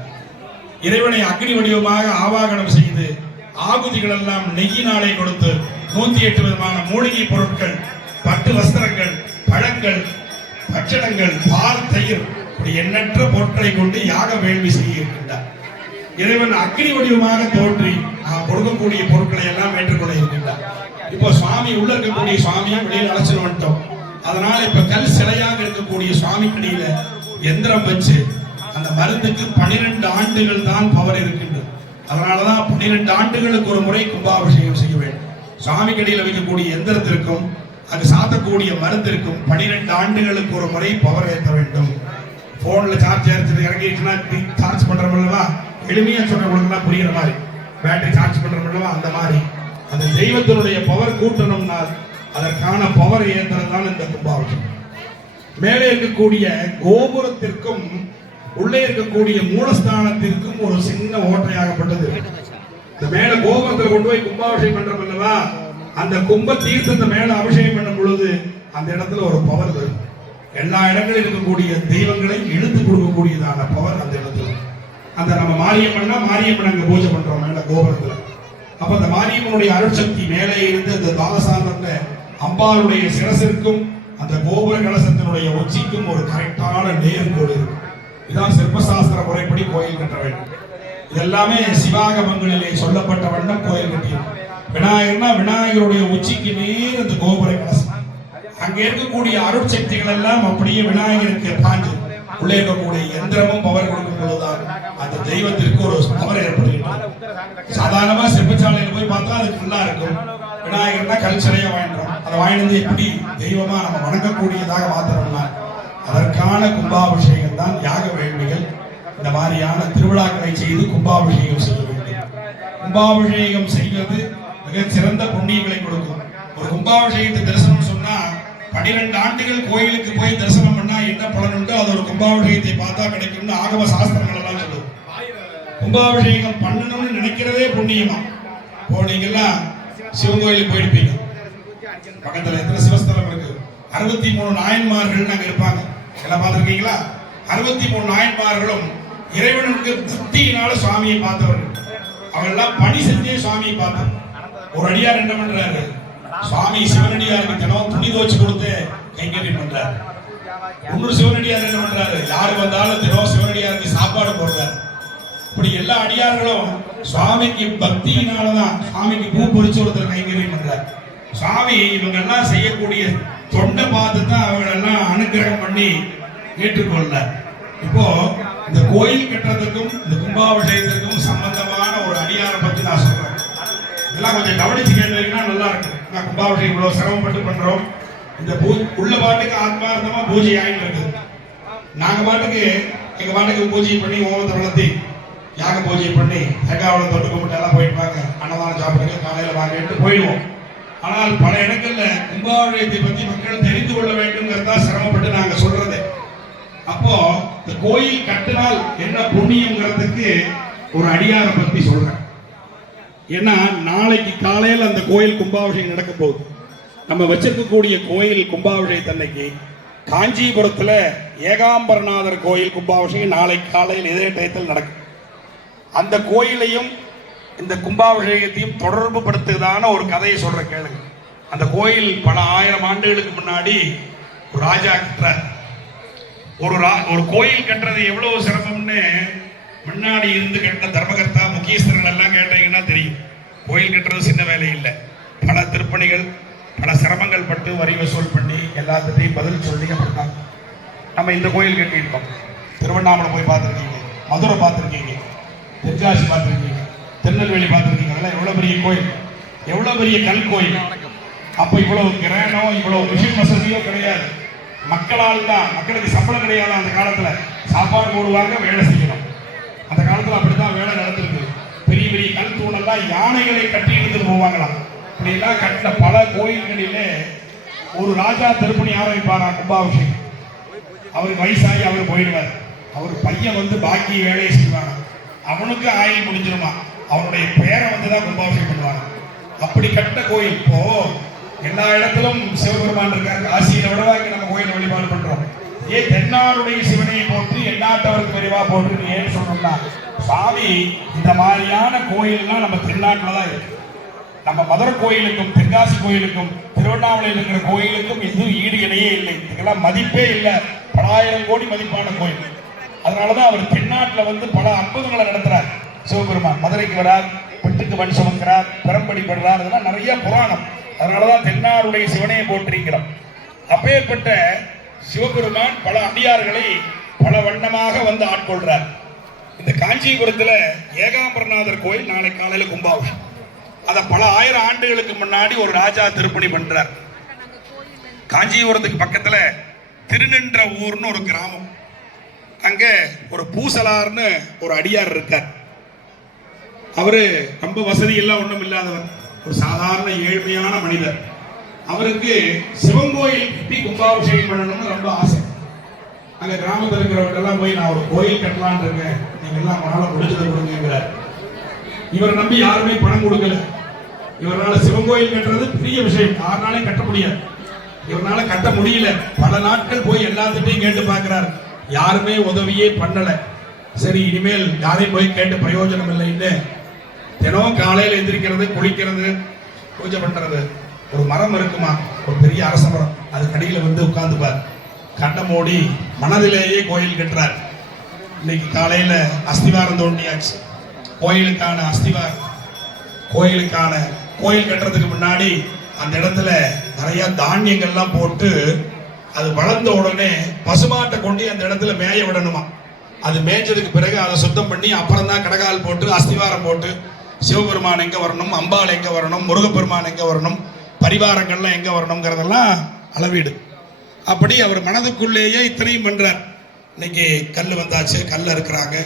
இறைவனை அக்னி வடிவமாக ஆவாகனம் செய்து ஆகுதிகள் எல்லாம் நெய்யினாலே கொடுத்து 108 விதமான மூலிகை பொருட்கள், பட்டு வஸ்திரங்கள், பழங்கள், பட்சணங்கள், பால், தயிர் இப்படி எண்ணற்ற பொருட்களை கொண்டு யாக வேள்வி செய்ய இருக்கின்றார். இறைவன் அக்னி வடிவமாக தோன்றி கொடுக்கக்கூடிய பொருட்களை எல்லாம் ஏற்றுக்கொள்ள இருக்கின்றார். இப்போ சுவாமி உள்ள இருக்கக்கூடிய சுவாமியா வெளியில் அழைச்சிட்டு வந்துட்டோம். அதனால இப்ப கல் சிலையாக இருக்கக்கூடிய சுவாமி கடியில எந்திரம் வச்சு அந்த மருந்துக்கு 12 ஆண்டுகள் தான் பவர் இருக்கின்றது. அதனாலதான் 12 ஆண்டுகளுக்கு ஒரு முறை கும்பாபிஷேகம் செய்ய வேண்டும். சுவாமி கடியில வைக்கக்கூடிய எந்திரத்திற்கும் அது சாத்தக்கூடிய மருந்திற்கும் 12 ஆண்டுகளுக்கு ஒரு முறை பவர் ஏற்ற வேண்டும். போன்ல சார்ஜ் இறங்கிட்டுனா சார்ஜ் பண்றோம்லவா, எளிமையா சொல்றவங்களுக்குலாம் புரியுற மாதிரி பேட்டரி சார்ஜ் பண்றோம்லவா, அந்த மாதிரி அந்த தெய்வத்தினுடைய பவர் கூட்டணும்னால் அதற்கான பவர் ஏற்றுறது தான் இந்த கும்பாபிஷேகம். மேலே இருக்கக்கூடிய கோபுரத்திற்கும் உள்ளே இருக்கக்கூடிய மூலஸ்தானத்திற்கும் ஒரு சின்ன ஓட்டையாகப்பட்டது. இந்த மேல கோபுரத்தில் கொண்டு போய் கும்பாபிஷேகம் பண்றோம் அல்லவா, அந்த கும்ப தீர்த்தத்தை மேல அபிஷேகம் பண்ணும் பொழுது அந்த இடத்துல ஒரு பவர் வரும். எல்லா இடங்களில் இருக்கக்கூடிய தெய்வங்களை இழுத்து கொடுக்கக்கூடியதான பவர் அந்த இடத்துல. அந்த நம்ம மாரியம்மன்னா மாரியம்மன் அங்க பூஜை பண்றோம் மேல கோபுரத்துல. அப்ப அந்த மாரியம்மனுடைய அருட்சக்தி மேலே இருந்து அந்த தாமசாந்த அம்பாளுடைய சிரசிற்கும் அந்த கோபுர கலசத்தினுடைய உச்சிக்கும் ஒரு கரெக்டான நேர்கோடு இருக்கு. இதான் சிற்பசாஸ்திர முறைப்படி கோயில் கட்ட வேண்டும். இதெல்லாமே சிவாகமங்களிலே சொல்லப்பட்ட வண்ணம் கோயில் கட்டியிருக்கும். விநாயகர்னா விநாயகருடைய உச்சிக்கு நேர் அந்த கோபுர கலசம். அங்கே இருக்கக்கூடிய அருட்சக்திகள் எல்லாம் அப்படியே விநாயகருக்கு பாஞ்சு உள்ளே இருக்கக்கூடிய எந்திரமும் பவர் கொடுக்கும் போதுதான் அந்த தெய்வத்திற்கு ஒரு பவர் ஏற்படுகின்றது. சாதாரணமா சிற்பச்சாலையில் போய் பார்த்தா அது ஃபுல்லா இருக்கும். விநாயகர்னா கல் சிலையா வாங்கிட்டோம், அதை வாங்கினது எப்படி தெய்வமா நம்ம வணங்கக்கூடியதாக மாத்திரம்னா அதற்கான கும்பாபிஷேகம் தான் யாக வேள்விகள். இந்த மாதிரியான திருவிழாக்களை செய்து கும்பாபிஷேகம் செய்ய வேண்டும். கும்பாபிஷேகம் செய்வது மிக சிறந்த புண்ணியங்களை கொடுக்கும். ஒரு கும்பாபிஷேகத்தை தரிசனம் சொன்னா 12 ஆண்டுகள் கோயிலுக்கு போய் தரிசனம் பண்ணா என்ன பலன் உண்டோ அது ஒரு கும்பாபிஷேகத்தை பார்த்தா கிடைக்கும்னு ஆகம சாஸ்திரங்கள் எல்லாம் சொல்லுது. கும்பாபிஷேகம் பண்ணணும்னு நினைக்கிறதே புண்ணியமா. போனீங்கன்னா சிவன் கோயிலுக்கு போயிருப்பீங்க, பக்கத்துல எத்தனை சிவஸ்தலம் இருக்கு, 63 நாயன்மார்கள் அங்க இருப்பாங்க, எல்லாம் பார்த்திருக்கீங்களா? 63 நாயன்மார்களும் இறைவனுக்கு பக்தியினால சுவாமியை பார்த்தவர்கள். அவெல்லாம் பணி செஞ்சே சுவாமியை பார்த்தாங்க. ஒரு அடியார் என்ன பண்றாரு, சுவாமி சிவனடியாருக்கு தினம் துணி துவச்சு கொடுத்து கைங்கரியம் பண்றாரு. இன்னொரு சிவனடியார் என்ன பண்றாரு, யாரு வந்தாலும் தினம் சிவனடியாருக்கு சாப்பாடு போடுறாரு. இப்படி எல்லா அடியார்களும் சுவாமிக்கு பக்தியினாலதான் சுவாமிக்கு பூ பொறிச்சு ஒருத்தர் கைங்கரியம் பண்றாரு. சுவாமி இவங்க எல்லாம் செய்யக்கூடிய தொண்டை பார்த்து தான் அவங்க எல்லாம் அனுகிரகம் பண்ணி ஏற்றுக்கொள்ள. இப்போ இந்த கோயில் கட்டுறதுக்கும் இந்த கும்பாபிஷேகத்துக்கும் சம்பந்தமான ஒரு அடியாரை பத்தி நான் சொல்றேன். இதெல்லாம் கொஞ்சம் கவனிச்சு கேட்டீங்கன்னா நல்லா இருக்கும். நான் கும்பாபிஷேகம் இவ்வளவு சிரமப்பட்டு பண்றோம். இந்த உள்ள பாட்டுக்கு ஆத்மார்த்தமா பூஜை ஆகிட்டு இருக்குது. நாங்க பாட்டுக்கு எங்க பாட்டுக்கு பூஜை பண்ணி ஓமத்தை வளர்த்தி யாக பூஜை பண்ணி தேங்காவில் தொட்டு கும்பிட்டு எல்லாம் போயிட்டு அன்னதானம் சாப்பிடுங்க காலையில வாங்கிட்டு போயிடுவோம். ஆனால் பல இடங்கள்ல கும்பாபிஷேகத்தை பத்தி மக்கள் தெரிந்து கொள்ள வேண்டும்ங்கிறதா சிரமப்பட்டு நாங்க சொல்றது. அப்போ இந்த கோயில் கட்டினால் என்ன புண்ணியம்ங்கிறதுக்கு ஒரு அடியாரை பத்தி சொல்றேன். ஏன்னா நாளைக்கு காலையில் அந்த கோயில் கும்பாபிஷேகம் நடக்க போகுது. நம்ம வச்சிருக்கக்கூடிய கோயில் கும்பாபிஷேகத்தன்னைக்கு காஞ்சிபுரத்துல ஏகாம்பரநாதர் கோயில் கும்பாபிஷேகம் நாளை காலையில் இதே டயத்தில் நடக்கும். அந்த கோயிலையும் இந்த கும்பாபிஷேகத்தையும் தொடர்பு படுத்துதான ஒரு கதையை சொல்ற கேளுங்க. அந்த கோயில் பல ஆயிரம் ஆண்டுகளுக்கு முன்னாடி ஒரு ராஜா கட்டுறார். ஒரு கோயில் கட்டுறது எவ்வளவு சிரமம்னு முன்னாடி இருந்து கட்டின தர்மகர்த்தா முக்கியஸ்தர்கள் எல்லாம் கேட்டீங்கன்னா தெரியும். கோயில் கட்டுறது சின்ன வேலை இல்லை. பல திருப்பணிகள் பல சிரமங்கள் பட்டு வரி வசூல் பண்ணி எல்லாத்தையும் பதில் சொல்லி அப்படித்தான் நம்ம இந்த கோயில் கட்டியிருக்கோம். திருவண்ணாமலை போய் பார்த்துருக்கீங்க, மதுரை பார்த்துருக்கீங்க, தென்காசி பார்த்துருக்கீங்க, திருநெல்வேலி பார்த்துருக்கீங்க. அதெல்லாம் எவ்வளோ பெரிய கோயில், எவ்வளோ பெரிய கல் கோயில். அப்போ இவ்வளவு கிரேனோ இவ்வளவு மிஷின் வசதியோ கிடையாது. மக்களால் தான், மக்களுக்கு சம்பளம் கிடையாது. அந்த காலத்தில் சாப்பாடு போடுவாங்க, வேலை செய்யணும். அந்த காலத்தில் அப்படித்தான் வேலை நடந்திருக்கு. பெரிய பெரிய கல் தூணெல்லாம் யானைகளை கட்டி எடுத்துட்டு போவாங்களாம். இப்படிலாம் கட்டின பல கோயில்களிலே ஒரு ராஜா திருப்பணி ஆரம்பிப்பாரா கும்பாபிஷேகம். அவருக்கு வயசாகி அவர் போயிடுவார். அவர் பையன் வந்து பாக்கி வேலையை செய்வாங்க. அவனுக்கு ஆயுள் முடிஞ்சிருமா, அவனுடைய பேரை வந்து தான் கும்பாபிஷேகம் பண்ணுவாங்க. அப்படி கட்ட கோயில். இப்போ எல்லா இடத்திலும் சிவபெருமான் இருக்காங்க. காசியில விடவா இங்க நம்ம கோயில் வழிபாடு பண்றோம். ஏன் தென்னாடுடைய சிவனையை போற்றி எந்நாட்டவருக்கு விரிவா போட்டு ஏன்னு சொல்லணும்னா, சாமி இந்த மாதிரியான கோயில்லாம் நம்ம தென்னாட்டில் தான் இருக்கு. நம்ம மதுரை கோயிலுக்கும் தென்காசி கோயிலுக்கும் திருவண்ணாமலையில் இருக்கிற கோயிலுக்கும் எதுவும் ஈடு இணையே இல்லை. இதுக்கெல்லாம் மதிப்பே இல்லை. பல ஆயிரம் கோடி மதிப்பான கோயில். அதனாலதான் அவர் தென்னாட்டில் வந்து பல அற்புதங்களை நடத்துறார். சிவபெருமான் மதுரைக்கு வரார், பெட்டுக்கு மண் சுமக்கிறார், பெரம்படி படுறார். இதெல்லாம் நிறைய புராணம். அதனாலதான் தென்னாடுடைய சிவனையை போற்றிருக்கிறோம். அப்பேற்பட்ட சிவபெருமான் பல அடியார்களை பல வண்ணமாக வந்து ஆட்கொள்றார். இந்த காஞ்சிபுரத்துல ஏகாம்பரநாதர் கோயில் நாளை காலையில கும்பாபிஷேகம். அத பல ஆயிரம் ஆண்டுகளுக்கு முன்னாடி ஒரு ராஜா திருப்பணி பண்றார். காஞ்சிபுரத்துக்கு பக்கத்துல திருநின்ற ஊர்னு ஒரு கிராமம். அங்க ஒரு பூசலார்னு ஒரு அடியார் இருக்கார். அவரு ரொம்ப வசதி எல்லாம் ஒண்ணும் இல்லாதவர், ஒரு சாதாரண ஏழ்மையான மனிதர். அவருக்கு சிவன் கோயில் கட்டி கும்பாபிஷேகம் பண்ணணும்னு ரொம்ப ஆசை. அங்க கிராமத்தில் இருக்கிறவங்க எல்லாம் போய் நான் ஒரு கோயில் கட்டலான் இருக்கேன், நீங்க எல்லாம் மனால முடிச்சதை கொடுங்கிறார். இவர் நம்பி யாருமே பணம் கொடுக்கல. இவரால சிவன் கோயில் கட்டுறது பெரிய விஷயம், யாருனாலே கட்ட முடியாது. இவரால கட்ட முடியல. பல நாட்கள் போய் எல்லாத்திட்டையும் கேட்டு பார்க்கிறார், யாருமே உதவியே பண்ணல. சரி, இனிமேல் யாரையும் போய் கேட்டு பிரயோஜனம் இல்லைன்னு தினம் காலையில் எந்திரிக்கிறது, குளிக்கிறது, பூஜை பண்றது. ஒரு மரம் இருக்குமா, ஒரு பெரிய அரச மரம், அது கடியில வந்து உட்கார்ந்துப்பார். கண்ணை மூடி மனதிலேயே கோயில் கட்டுறார். இன்னைக்கு காலையில அஸ்திவாரம் தோண்டியாச்சு. கோயிலுக்கான அஸ்திவாரம், கோயில் கட்டுறதுக்கு முன்னாடி அந்த இடத்துல நிறைய தானியங்கள்லாம் போட்டு அது வளர்ந்த உடனே பசுமாட்டை கொண்டு அந்த இடத்துல மேய விடணுமா. அது மேய்ச்சதுக்கு பிறகு அதை சுத்தம் பண்ணி அப்புறம் தான் கடகால் போட்டு அஸ்திவாரம் போட்டு சிவபெருமான் எங்க வரணும், அம்பாள் எங்க வரணும், முருகப்பெருமான் எங்க வரணும், பரிவாரங்கள்லாம் எங்க வரணுங்கிறதெல்லாம் அளவீடு. அப்படி அவர் மனதுக்குள்ளேயே இத்தனையும் பண்றார். இன்னைக்கு கல் வந்தாச்சு, கல்ல இருக்கிறாங்க.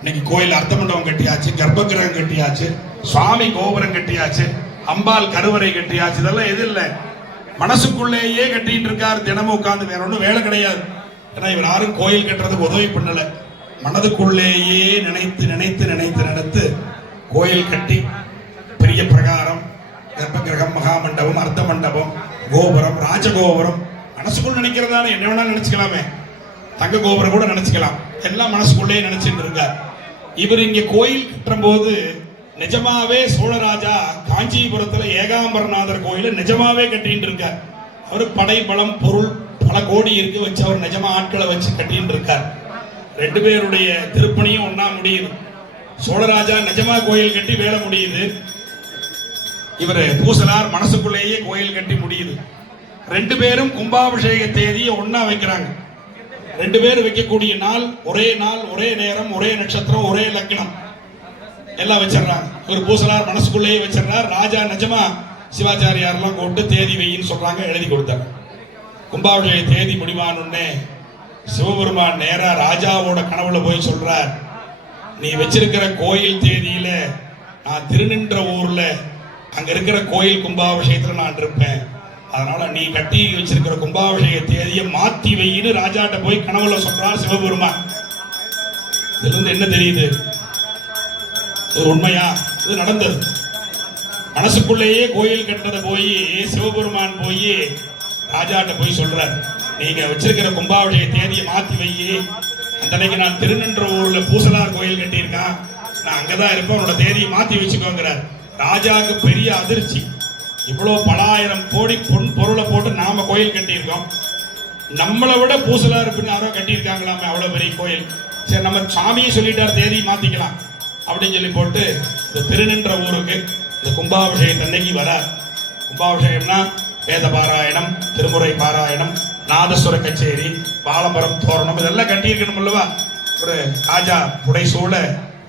இன்னைக்கு கோயில் அர்த்த மண்டபம் கட்டியாச்சு, கர்ப்பகிரகம் கட்டியாச்சு, சுவாமி கோபுரம் கட்டியாச்சு, அம்பாள் கருவறை கட்டியாச்சு. இதெல்லாம் எது இல்லை, மனசுக்குள்ளேயே கட்டிட்டு இருக்காரு. தினமும் உட்கார்ந்து வேற ஒன்றும் வேலை கிடையாது. ஏன்னா இவர் யாரும் கோயில் கட்டுறதுக்கு உதவி பண்ணல. மனதுக்குள்ளேயே நினைத்து நினைத்து நினைத்து நினைத்து கோயில் கட்டி பெரிய பிரகாரம், கர்ப்பகிரகம், மகாமண்டபம், அர்த்த மண்டபம், கோபுரம், ராஜகோபுரம். மனசுக்குள்ள நினைக்கிறதால என்ன வேணாலும் நினைச்சுக்கலாமே. தங்க கோபுரம் கூட நினைச்சுக்கலாம். எல்லாம் மனசுக்குள்ளே நினைச்சிட்டு இருக்கார். இவர் இங்க கோயில் கட்டும் போது நிஜமாவே சோழராஜா காஞ்சிபுரத்துல ஏகாம்பரநாதர் கோயில நிஜமாவே கட்டிட்டு இருக்கார். அவரு படை பலம் பொருள் பல கோடி இருக்கு வச்சு அவர் நிஜமா ஆட்களை வச்சு கட்டிட்டு இருக்கார். ரெண்டு பேருடைய திருப்பணியும் ஒன்னா முடியுது. சோழராஜா நிஜமா கோயில் கட்டி வேலை முடியுது. இவர் பூசலார் மனசுக்குள்ளேயே கோயில் கட்டி முடியுது. ரெண்டு பேரும் கும்பாபிஷேக தேதியை ஒன்னா வைக்கிறாங்க. 2 பேர் வைக்கக்கூடிய நாள், ஒரே நேரம், ஒரே நட்சத்திரம், ஒரே லக்னம் எல்லாம் வச்சிடறாங்க. ஒரு பூசலார் மனசுக்குள்ளேயே வச்சிடறார். ராஜா நிஜமா சிவாச்சாரியாரெல்லாம் கூப்பிட்டு தேதி வையின்னு சொல்றாங்க, எழுதி கொடுத்தாங்க. கும்பாபிஷேக தேதி முடிவானே சிவபெருமான் நேரா ராஜாவோட கனவுல போய் சொல்றார், நீ வச்சிருக்கிற கோயில் தேதியில நான் திருநின்ற ஊர்ல அங்க இருக்கிற கோயில் கும்பாபிஷேகத்துல நான் இருப்பேன். அதனால நீ கட்டி வச்சிருக்கிற கும்பாபிஷேக தேதியை மாத்தி வையின்னு ராஜாட்ட போய் கனவுல சொல்றார் சிவபெருமான். இதுல இருந்து என்ன தெரியுது? இது உண்மையா? இது நடந்தது. மனசுக்குள்ளேயே கோயில் கட்டதை போய் சிவபெருமான் போய் ராஜாட்ட போய் சொல்றார், நீங்க வச்சிருக்கிற கும்பாபிஷேக தேதியை மாத்தி வையி, அந்த அன்னைக்கு நான் திருநின்ற ஊர்ல பூசலார் கோயில் கட்டியிருக்கான், நான் அங்கதான் இருப்பேன், உன்னோட தேதியை மாத்தி வச்சுக்கோங்கிறார். ராஜாவுக்கு பெரிய அதிர்ச்சி. இவ்வளவு பலாயிரம் கோடி பொன் பொருளை போட்டு நாம கோயில் கட்டியிருக்கோம், நம்மளை விட பூசலார் யாரோ கட்டியிருக்காங்களாமே அவ்வளவு பெரிய கோயில், சரி நம்ம சாமியை சொல்லிட்டார் தேதியை மாத்திக்கலாம் அப்படின்னு சொல்லி போட்டு இந்த திருநின்ற ஊருக்கு இந்த கும்பாபிஷேகம் அன்னைக்கு வரார். கும்பாபிஷேகம்னா வேத பாராயணம், திருமுறை பாராயணம், நாதஸ்வர கச்சேரி, பாலமரம் தோரணம் இதெல்லாம் கட்டியிருக்கணும் அல்லவா? ஒரு ராஜா புடைசூழ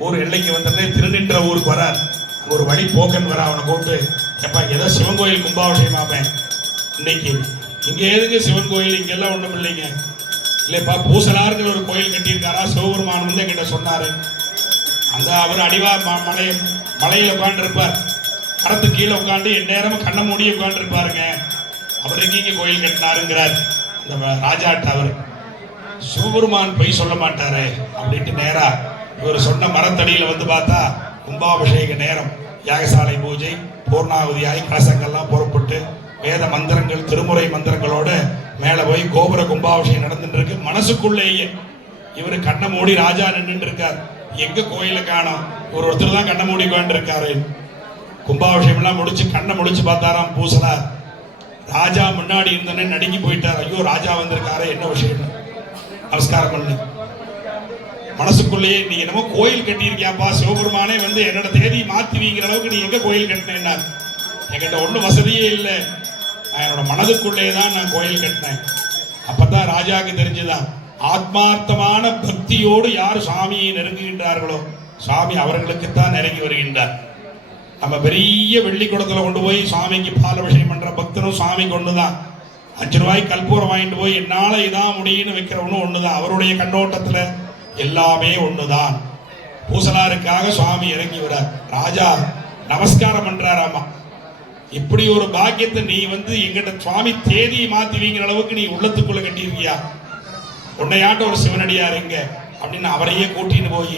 ஊர் எல்லைக்கு வந்ததே திருநின்ற ஊருக்கு வரார். ஒரு வழி போக்கன் வர அவனை கூப்பிட்டு, எப்பா ஏதோ சிவன் கோயில் கும்பாபிஷேகமாப்பேன் இன்னைக்கு, இங்க எதுங்க சிவன் கோயில், இங்கெல்லாம் ஒண்ணும் இல்லைங்க. இல்லப்பா பூசலாருங்கிற ஒரு கோயில் கட்டியிருக்காரா, சிவபெருமான் வந்து என்கிட்ட சொன்னாரு. அந்த அவர் அடிவா மலையில உட்காந்து இருப்பார், மரத்து கீழே உட்காந்து எந்நேரமும் கண்ணை மூடி உட்காந்து இருப்பாருங்க, அவர் எங்க கோயில் கட்டினாருங்கிறார் அந்த ராஜாட்ட. அவர் சிவபெருமான் பொய் சொல்ல மாட்டாரு அப்படின்ட்டு நேரா இவர் சொன்ன மரத்தடியில வந்து பார்த்தா கும்பாபிஷேக நேரம், யாகசாலை பூஜை பூர்ணாவதியாய் கலசங்கள்லாம் புறப்பட்டு வேத மந்திரங்கள் திருமுறை மந்திரங்களோட மேல போய் கோபுர கும்பாபிஷேகம் நடந்துட்டு இருக்கு. மனசுக்குள்ளேயே இவரு கண்ணை மூடி ராஜா நின்று இருக்கார். எங்க கோயில காணோம், ஒருத்தர் தான் கண்ணை மூடி உட்கார்ந்து இருக்காரு. கும்பாபிஷேகம் எல்லாம் முடிச்சு கண்ணை முடிச்சு பார்த்தாராம் பூசலார். ராஜா முன்னாடி இருந்தனே நடுங்கி போயிட்டார். ஐயோ ராஜா வந்திருக்காரு, என்ன விஷயம், நமஸ்காரம் பண்ணு. மனசுக்குள்ளேயே நீ என்னமோ கோயில் கட்டியிருக்கியாப்பா, சிவபெருமானே வந்து என்னோட தேதி மாத்திவிங்கிற அளவுக்கு நீ எங்க கோயில் கட்டினேன்னா, என்கிட்ட ஒன்றும் வசதியே இல்லை, நான் என்னோட மனதுக்குள்ளே தான் நான் கோயில் கட்டினேன். அப்பதான் ராஜாவுக்கு தெரிஞ்சுதான் ஆத்மார்த்தமான பக்தியோடு யார் சுவாமியை நெருங்குகின்றார்களோ சுவாமி அவர்களுக்குத்தான் நெருங்கி வருகின்றார். நம்ம பெரிய வெள்ளி குடத்துல கொண்டு போய் சுவாமிக்கு பால் அபிஷேகம் பண்ற பக்தனும் சுவாமி கொண்டுதான். 5 ரூபாய் கற்பூரம் வாங்கிட்டு போய் என்னால இதான் முடியும்னு வைக்கிறவனும் ஒண்ணுதான். அவருடைய கண்ணோட்டத்துல எல்லாமே ஒண்ணுதான். பூசலாருக்காக சுவாமி இறங்கி வரார். ராஜா நமஸ்காரம் பண்றாராமா, இப்படி ஒரு பாக்கியத்தை நீ வந்து எங்கிட்ட சுவாமி தேதியை மாத்திவிங்கிற அளவுக்கு நீ உள்ளத்துக்குள்ள கட்டியிருக்கியா, உன்னையாட்ட ஒரு சிவனடியார் எங்க அப்படின்னு அவரையே கூட்டின்னு போய்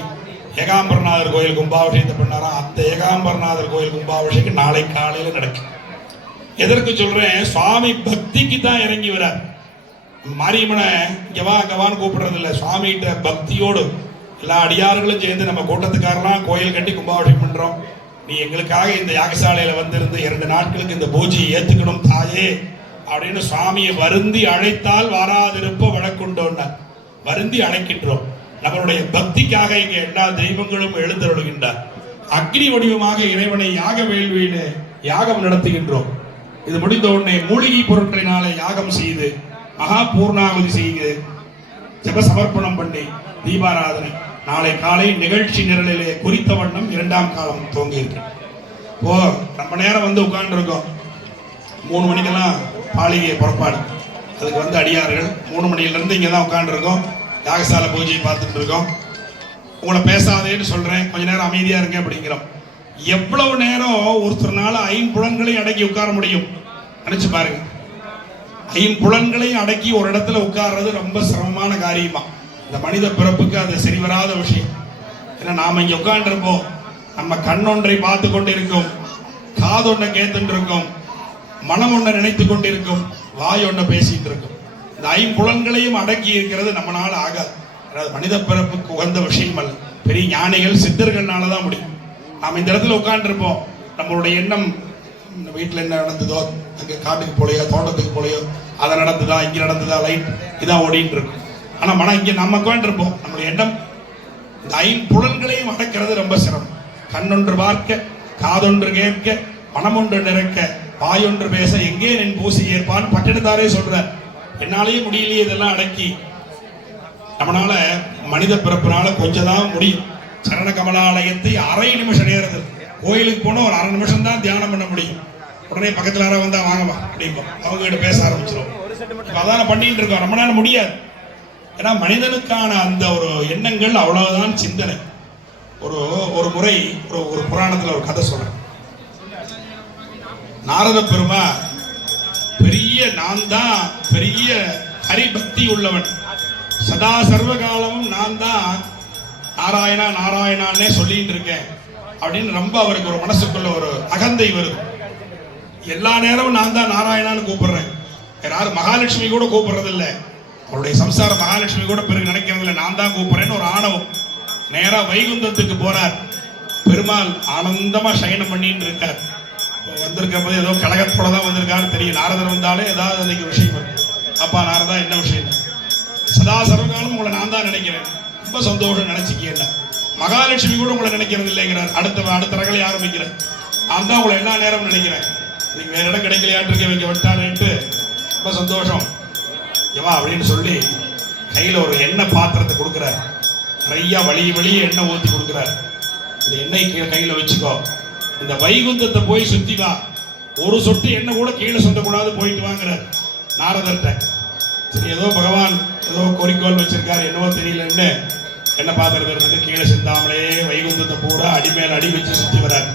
ஏகாம்பரநாதர் கோயில் கும்பாபிஷேகத்தை பண்ணாராம். அந்த ஏகாம்பரநாதர் கோயில் கும்பாபிஷேகம் நாளை காலையில நடக்கும். எதற்கு சொல்றேன், சுவாமி பக்திக்கு தான் இறங்கி வரார். மாரியம்மனை இங்கவா அங்கவான்னு கூப்பிடுறது இல்லை, சுவாமிகிட்ட பக்தியோடு எல்லா அடியார்களும் சேர்ந்து நம்ம கூட்டத்துக்காரெல்லாம் கோயில் கட்டி கும்பாபிஷேகம் பண்றோம், நீ எங்களுக்காக இந்த யாகசாலையில வந்திருந்து 2 நாட்களுக்கு இந்த பூஜையை ஏத்துக்கணும் தாயே அப்படின்னு சுவாமியை வருந்தி அழைத்தால் வாராதிருப்ப வழக்குண்டோன்னார். வருந்தி அழைக்கின்றோம். நம்மளுடைய பக்திக்காக இங்க எல்லா தெய்வங்களும் எழுந்தருளுகின்றார். அக்னி வடிவமாக இறைவனை யாக வேள்வியில யாகம் நடத்துகின்றோம். இது முடிந்த உடனே மூலிகை பொருட்களினால யாகம் செய்து மகா பூர்ணாவதி செய்து ஜப சமர்ப்பணம் பண்ணி தீபாராதனை நாளை காலை நிகழ்ச்சி நிரலிலே குறித்த வண்ணம் 2ஆம் காலம் துவங்கி இருக்கு. இப்போ நம்ம நேரம் வந்து உட்கார்ந்து இருக்கோம். 3 மணிக்கெல்லாம் பாலிகை புறப்பாடு, அதுக்கு வந்து அடியார்கள் 3 மணியிலிருந்து இங்கே தான் உட்கார்ந்து இருக்கோம். யாகசாலை பூஜையை பார்த்துட்டு இருக்கோம். உங்களை பேசாதேன்னு சொல்றேன், கொஞ்ச நேரம் அமைதியா இருங்க அப்படிங்கிறோம். எவ்வளவு நேரம் ஒருத்தர்னால 5 புலன்களையும் அடக்கி உட்கார முடியும் நினைச்சு பாருங்க. 5 புலன்களையும் அடக்கி ஒரு இடத்துல உட்கார்றது ரொம்ப சிரமமான காரியமா. இந்த மனித பிறப்புக்கு அது சரிவராத விஷயம். ஏன்னா நாம இங்க உட்கார்ந்து இருப்போம், நம்ம கண்ணொன்றை பார்த்து கொண்டு இருக்கும், காதொன்றை கேட்டுட்டு இருக்கும், மனம் ஒன்றை நினைத்து கொண்டிருக்கும், வாய் ஒன்றை பேசிட்டு இருக்கும். இந்த 5 புலன்களையும் அடக்கி இருக்கிறது நம்மளால ஆகாது. அதாவது மனித பிறப்புக்கு உகந்த விஷயம் அல்ல. பெரிய ஞானிகள் சித்தர்கள்னாலதான் முடியும். நாம இந்த இடத்துல உட்கார்ந்து இருப்போம், நம்மளுடைய எண்ணம் வீட்டுல என்ன நடந்ததோ, அங்க காட்டுக்கு போலையோ தோட்டத்துக்கு போலையோ, அதை நடந்ததா இங்க நடந்ததா, லைட் இதான் ஓடிட்டு இருக்கும். ஆனா மனம் இங்க நம்ம உட்கார்ந்து இருப்போம், நம்மளுடைய எண்ணம். இந்த 5 புலன்களையும் அடக்கிறது ரொம்ப சிரமம். கண்ணொன்று பார்க்க, காதொன்று கேட்க, மனமொன்று நிறக்க, வாயொன்று பேச, எங்கே நின் பூசி ஏற்பான் பட்டினத்தாரே சொல்ற. என்னாலேயே முடியலையே இதெல்லாம் அடக்கி நம்மளால மனித பிறப்பினால கொஞ்சம் தான் முடியும். சரண கமலாலயத்தை அரை நிமிஷம் நேரத்தில் கோயிலுக்கு போனால் ஒரு 1/2 நிமிஷம் தான் தியானம் பண்ண முடியும். உடனே பக்கத்தில் யாராவது வந்தா வாங்கம்மா அப்படிம்போம், அவங்க கிட்ட பேச ஆரம்பிச்சிடும். இப்போ அதான் பண்ணிட்டு இருக்கோம். நம்மளால முடியாது. ஏன்னா மனிதனுக்கான அந்த ஒரு எண்ணங்கள் அவ்வளவுதான் சிந்தனை. ஒரு முறை ஒரு புராணத்தில் ஒரு கதை சொல்றேன். நாரத பெருமா நான் தான் பெரிய ஹரிபக்தி உள்ளவன், சதா சர்வ காலமும் நான் தான் நாராயணா நாராயணான்னே சொல்லிட்டு இருக்கேன் அப்படின்னு ரொம்ப அவருக்கு ஒரு மனசுக்குள்ள ஒரு அகந்தை வருது. எல்லா நேரமும் நான் தான் நாராயணான்னு கூப்பிடுறேன், யாரும் மகாலட்சுமி கூட கூப்பிடுறது இல்லை, அவருடைய சம்சார மகாலட்சுமி கூட பிறகு நினைக்கிறது இல்லை, நான் தான் கூப்பிடுறேன்னு ஒரு ஆணவம். நேரா வைகுந்தத்துக்கு போறார். பெருமாள் ஆனந்தமா சயனம் பண்ணிட்டு இருக்கார். வந்திருக்க போது ஏதோ கழகத்தோட தான் வந்திருக்காருன்னு தெரியும். நாரதர் வந்தாலே ஏதாவது அன்னைக்கு விஷயம் வரும். அப்பா நாரதா என்ன விஷயம்? சதா சர்வகாலம் உங்களை நான் தான் நினைக்கிறேன், ரொம்ப சந்தோஷம் நினைச்சிக்கல. மகாலட்சுமி கூட உங்களை நினைக்கிறது இல்லைங்கிறார். அடுத்த ரகலை ஆரம்பிக்கிறேன், நான் தான் உங்களை எல்லா நேரமும் நினைக்கிறேன், நீங்க வேற இடம் கிடைக்கலையாட்டு இருக்க வைக்க விட்டாருன்ட்டு ரொம்ப சந்தோஷம் எவா அப்படின்னு சொல்லி கையில ஒரு எண்ணெய் பாத்திரத்தை கொடுக்குறார். நிறைய வழி எண்ணெய் ஊற்றி கொடுக்குறார். இந்த எண்ணெய் கையில வச்சுக்கோ, இந்த வைகுந்தத்தை போய் சுத்தி வா, ஒரு சொட்டு எண்ணெய் கூட கீழே சொந்தக்கூடாது, போயிட்டு வாங்குறார் நாரதர்கிட்ட. சரி, ஏதோ பகவான் ஏதோ குறிக்கோள் வச்சிருக்காரு என்னவோ தெரியலன்னு எண்ணெய் பாத்திரத்தை இருந்து கீழே சிந்தாமலே வைகுந்தத்தை பூரா அடிமேல் அடி வச்சு சுத்தி வர்றார்.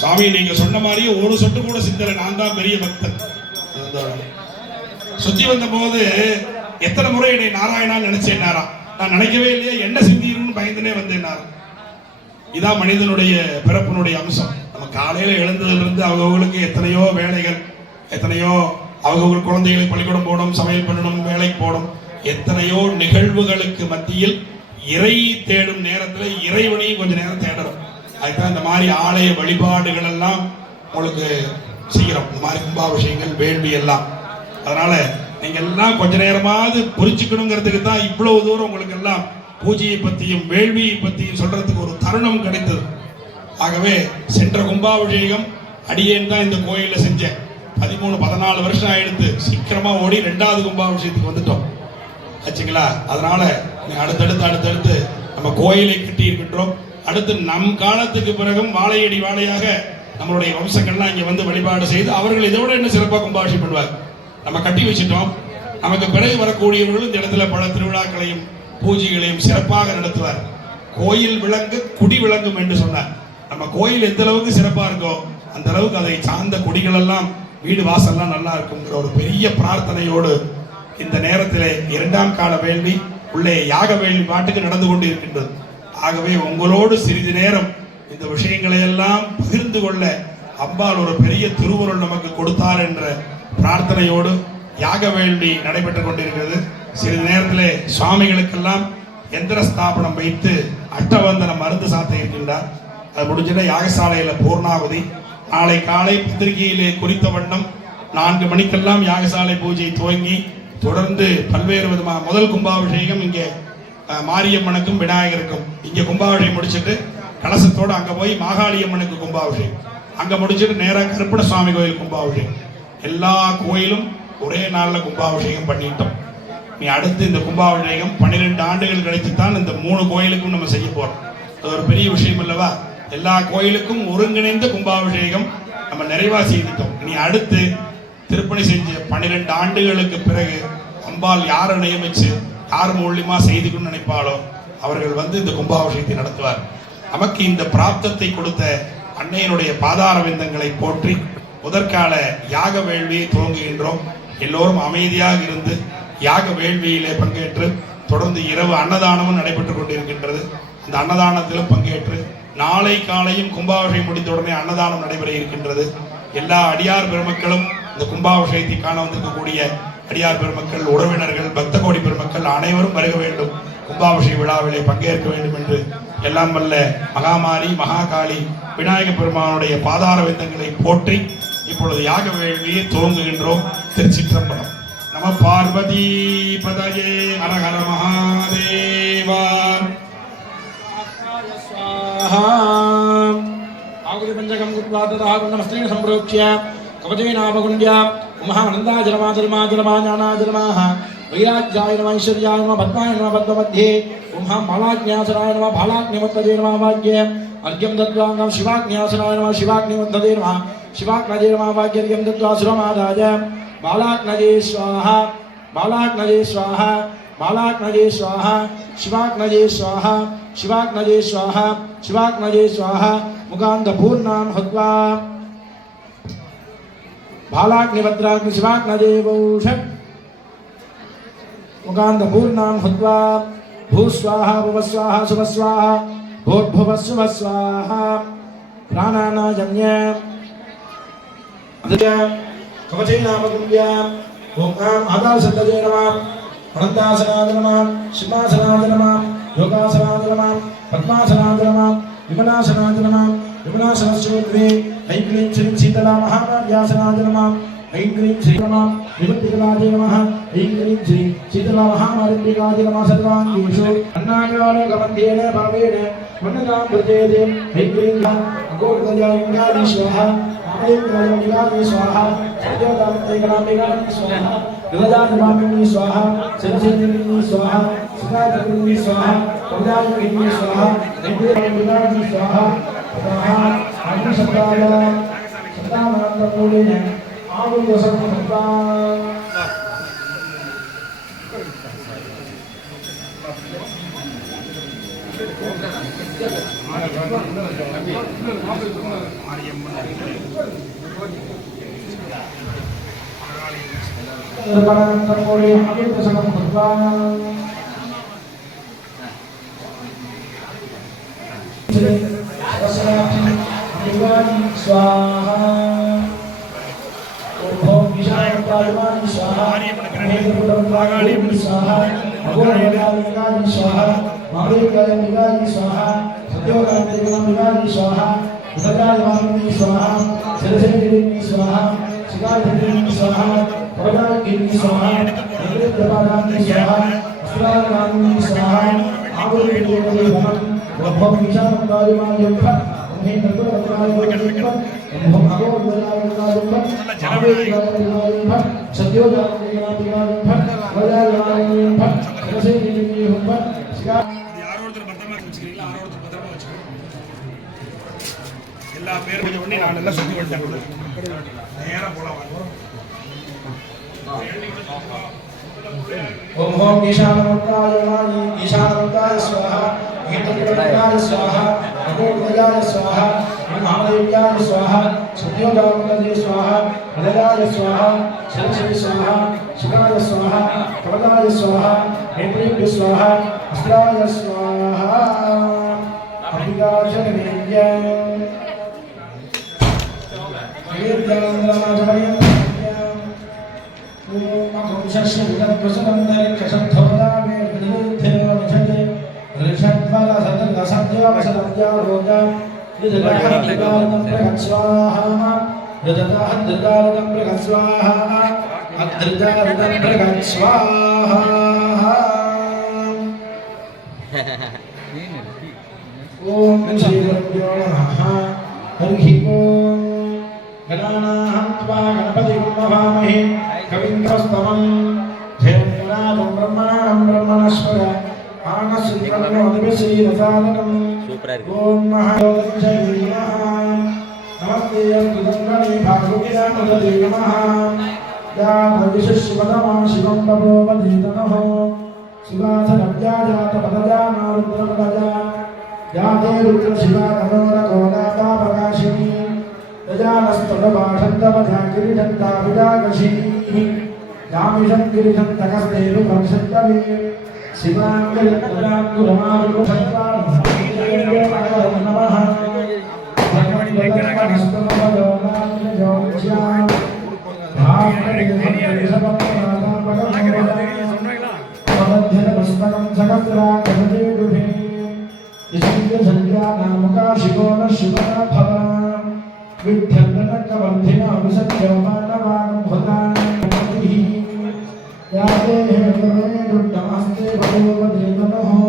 சுவாமி நீங்க சொன்ன மாதிரியே ஒரு சொட்டு கூட சிந்தலை, நான் தான் பெரிய பக்தன். சுத்தி வந்த போது எத்தனை முறை என்னை நாராயணான்னு நினைச்சேன்னாரா, நான் நினைக்கவே இல்லையா, என்ன சிந்திருன்னு பயந்துனே வந்தேன்னாரா. இதான் மனிதனுடைய பிறப்பினுடைய அம்சம். நம்ம காலையில எழுந்ததிலிருந்து அவங்களுக்கு எத்தனையோ வேலைகள், எத்தனையோ அவங்க குழந்தைகளுக்கு பள்ளிக்கூடம் போகணும், சமையல் பண்ணணும், வேலைக்கு போகணும், எத்தனையோ நிகழ்வுகளுக்கு மத்தியில் இறை தேடும் நேரத்தில் இறைவனையும் கொஞ்ச நேரம் தேடணும். அதுதான் இந்த மாதிரி ஆலய வழிபாடுகள் எல்லாம் உங்களுக்கு செய்கிறோம், இந்த மாதிரி கும்பாபிஷேகங்கள் வேள்வி எல்லாம். அதனால நீங்க எல்லாம் கொஞ்ச நேரமாவது புரிஞ்சுக்கணுங்கிறதுக்கு தான் இவ்வளவு தூரம் உங்களுக்கு எல்லாம் பூஜையை பற்றியும் வேள்வியை பற்றியும் சொல்றதுக்கு ஒரு தருணம் கிடைத்தது. ஆகவே சென்ற கும்பாபிஷேகம் அடியேன் தான் இந்த கோயிலில் செஞ்சேன். 13-14 வருஷம் ஆயிடுத்து. சீக்கிரமா ஓடி 2வது கும்பாபிஷேகத்துக்கு வந்துட்டோம் ஆச்சுங்களா. அதனால அடுத்தடுத்து நம்ம கோயிலை கட்டி இருக்கின்றோம். அடுத்து நம் காலத்துக்கு பிறகும் வாழையடி வாழையாக நம்மளுடைய வம்சங்கள்லாம் இங்கே வந்து வழிபாடு செய்து அவர்கள் இதை விட என்ன சிறப்பாக கும்பாபிஷேகம் பண்ணுவார். நம்ம கட்டி வச்சுட்டோம். நமக்கு பிறகு வரக்கூடியவர்களும் இந்த இடத்துல பல திருவிழாக்களையும் பூஜைகளையும் சிறப்பாக நடத்துவார். கோயில் விளங்கு குடி விளங்கும் என்று சொன்னார். நம்ம கோயில் எந்த அளவுக்கு சிறப்பா இருக்கோ அந்த அளவுக்கு அதை சார்ந்த குடிகள் எல்லாம் வீடு வாசல்லாம் நல்லா இருக்குங்கிற ஒரு பெரிய பிரார்த்தனையோடு இந்த நேரத்திலே 2ஆம் கால வேள்வி உள்ளே யாக வேள்வி பாட்டுக்கு நடந்து கொண்டு இருக்கின்றது. ஆகவே உங்களோடு சிறிது நேரம் இந்த விஷயங்களை எல்லாம் பகிர்ந்து கொள்ள அம்பாள் ஒரு பெரிய திருவுருள் நமக்கு கொடுத்தார் என்ற பிரார்த்தனையோடு யாக வேள்வி நடைபெற்றுக் கொண்டிருக்கிறது. சிறிது நேரத்திலே சுவாமிகளுக்கெல்லாம் எந்திர ஸ்தாபனம் வைத்து அஷ்டவந்தன மருந்து சாத்த இருக்கின்றார். அது முடிஞ்சிட யாகசாலையில பூர்ணாவதி. நாளை காலை பத்திரிகையிலே குறித்த வண்ணம் 4 மணிக்கெல்லாம் யாகசாலை பூஜை துவங்கி தொடர்ந்து பல்வேறு விதமாக முதல் கும்பாபிஷேகம் இங்கே மாரியம்மனுக்கும் விநாயகருக்கும் இங்கே கும்பாபிஷேகம் முடிச்சுட்டு கலசத்தோடு அங்கே போய் மாகாளியம்மனுக்கு கும்பாபிஷேகம், அங்கே முடிச்சுட்டு நேராக கருப்பண சுவாமி கோயில் கும்பாபிஷேகம். எல்லா கோயிலும் ஒரே நாளில் கும்பாபிஷேகம் பண்ணிட்டோம். நீ அடுத்து இந்த கும்பாபிஷேகம் 12 ஆண்டுகள் கழித்து தான் இந்த 3 கோயிலுக்கும் நம்ம செய்ய போறோம். அது ஒரு பெரிய விஷயம் அல்லவா. எல்லா கோயிலுக்கும் ஒருங்கிணைந்த கும்பாபிஷேகம் நம்ம நிறைவா செய்துட்டோம். இனி அடுத்து திருப்பணி செஞ்ச 12 ஆண்டுகளுக்கு பிறகு அம்பாள் யாரை நியமிச்சு யார் மூலியமா செய்துக்கணும்னு நினைப்பாளோ அவர்கள் வந்து இந்த கும்பாபிஷேகத்தை நடத்துவார். நமக்கு இந்த பிராப்தத்தை கொடுத்த அன்னையனுடைய பாதார விந்தங்களை போற்றி முதற்கால யாக வேள்வியை துவங்குகின்றோம். எல்லோரும் அமைதியாக இருந்து யாக வேள்வியிலே பங்கேற்று தொடர்ந்து இரவு அன்னதானமும் நடைபெற்றுக் கொண்டிருக்கின்றது. அந்த அன்னதானத்திலும் பங்கேற்று நாளை காலையும் கும்பாபிஷேகம் முடிந்த உடனே அன்னதானம் நடைபெற இருக்கின்றது. எல்லா அடியார் பெருமக்களும் இந்த கும்பாபிஷேகத்தை காண வந்திருக்கக்கூடிய அடியார் பெருமக்கள், உறவினர்கள், பக்த கோடி பெருமக்கள் அனைவரும் வருக வேண்டும், கும்பாபிஷேக விழாவிலே பங்கேற்க வேண்டும் என்று எல்லாம் வல்ல மகாமாரி மகாகாளி விநாயக பெருமானுடைய பாதார விந்தங்களை போற்றி இப்பொழுது யாக வேள்வியை துவங்குகின்றோம். திருச்சிற்றம்பலம். நம பார்வதி பதயே ஹரஹர மகாதேவா. ஆகுதி பஞ்சகம் குருவாதராகுணமஸ்திரீ சம்பிரோக்ஷ்ய கவஜேனாபகுண்ட்யா மகானந்தாஜலமா ஜலமா ஜலமா ஞானாஜலமாக वैराग्याय नमः ऐश्वर्याय नमः पद्माय नमः पद्ममध्ये ओम हम बालाज्ञासनाय नमः बालाग्निमत्तदे नमः वाक्ये अर्घ्यं दत्वा नमः शिवाग्न्यासनाय नमः शिवाग्निमत्तदे नमः शिवाग्नजे नमः वाक्ये अर्घ्यं दत्वा सुरमादाय बालाग्नजे स्वाहा बालाग्नजे स्वाहा बालाग्नजे स्वाहा शिवाग्नजे स्वाहा शिवाग्नजे स्वाहा शिवाग्नजे स्वाहा मुखान्तपूर्णां हत्वा बालाग्निभद्राग्नि शिवाग्नजे वौषट् मुखान्तपूर्णां हत्वा भूस्वाहा भुवस्वाहा शुभस्वाहा भूर्भुवस्सुभस्वाहा प्राणानाजन्य कवचैनामकुल्य ओम आदासतये नमः अनन्तासनाय नमः सिंहासनाय नमः योगासनाय नमः पद्मासनाय नमः विमलासनाय नमः विमलासनस्योद्वे ऐं क्लीं श्रीं शीतला महामार्यासनाय नमः ऐं क्लीं श्री नमः विमुक्तिकलाय नमः ऐं क्लीं श्री शीतला महामार्याय नमः सर्वाङ्गेषु अन्नागालोकमध्येन भावेन वन्दनां प्रचेदे ऐं क्लीं अगोर्गजाय स्वाहा ऐं क्लीं स्वाहा सत्योदामैकनामिकां स्वाहा विरजाजमामिनी स्वाहा शिरसिनी स्वाहा शिखाजमिनी स्वाहा प्रजाजमिनी स्वाहा नैवेद्यमिनी स्वाहा स्वाहा अग्निशब्दाय शब्दामनन्तमूलेन आहुर्वसंहृता Terbangan hadir bersama korban. Swaha. Om Vishnu Parvani Swaha. Om Swaha. Agoragani Swaha. Maharikayani Swaha. Satyogani Swaha. Udagayani Swaha. Saraswati Swaha. Shikayani Swaha. Pradagini Swaha, Nirudabadani Swaha, Asrarani Swaha, Agurudevani Bhavan, Vabham Vishanam Kalimani Yukhat, Umhe Nagurudavani Yukhat, Umham Agurudavani Yukhat, Avedavani Yukhat, Satyodavani Yukhat, Vajayavani Yukhat, Saraswati Yukhat, Shikar. எல்லா பேரும் கொஞ்சம் உடனே நான் நல்லா சொல்லி வந்தேன் நேரா போலாம் ओम ओम ईशानवंताय वाणी ईशानवंताय स्वाहा गीतवंताय स्वाहा अगोरगजाय स्वाहा महादेव्याय स्वाहा सत्योदामकजे स्वाहा हृदयाय स्वाहा सरस्वती स्वाहा शिवाय स्वाहा कवलाय स्वाहा नेत्रेभ्य स्वाहा अस्त्राय स्वाहा अभिगाशनेभ्य वेद्यान्द्रमाजमयम् Om Shri Gurubhyo Namaha Harihi Om Gananaam Tva Ganapatiം Namahe Kavindrastamam Jayamurajam Brahmanam Brahmanaswara Anasrikanam Adivasri Rasadakam Om Mahayodajayam Namaste Yastudangani Bhagavya Nudade Namaha Ya Bhavishishivadama Shivam Babhovaditanaho Sivasanavyajata Padajana Rudrapadaja Yate Rudra Shiva Kanora Kodata Prakashini Yajanastadabhashandavajakirichanta Vidagashini Yamishan Girishanta Kasteru Kamshattave Sivangaritadam Guramaru Shatvam Bhamirayam Namaha Bhagavadanamastamavadonam Yojyam Bhavadhyanamastakam Sakasra Kasadeduhe Isindya Sanjya Namuka Shivona Shivana Bhava Vidyananakavardhina Visatyavanavanam Bhadanamatihi Yate Hemavane Ruddhamaste Bhavavadretanaho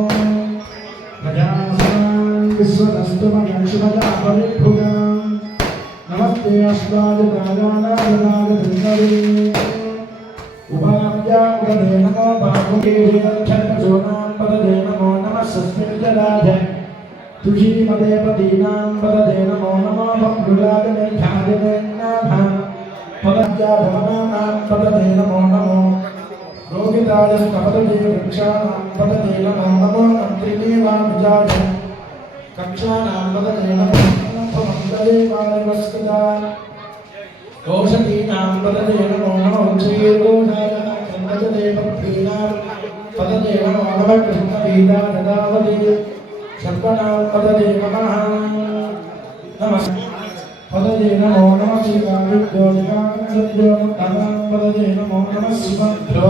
Najasanan Visvanastamagashvaya Paribhugam Namaste Ashvaditayana Vinadatrindari Ubhavya विद्यापदे नमो बाहुकेशोनां पदे नमो नमः सस्मिञ्जराधे तुषीमदे पदीनां पदे नमो नमो बभ्रुलादनेध्यादिनेन्नाथां पदज्याधवनानां पदे नमो नमो रोगितायस्तपदे वृक्षाणां पदे नमो नमो त्रिनीवानुजाय कक्षाणां पदे नमो मन्दले वायुवस्कदा औषधीनां पदे नमो नमो क्षीरोधाय कृष्णदेवप्रीणां पदे नमो नमः कृष्णवीदादावदे सर्वनां पदे नमः नमः पदे नमो नमः शिवाविद्योतिकां पदे नमो नमः शिवभ्यो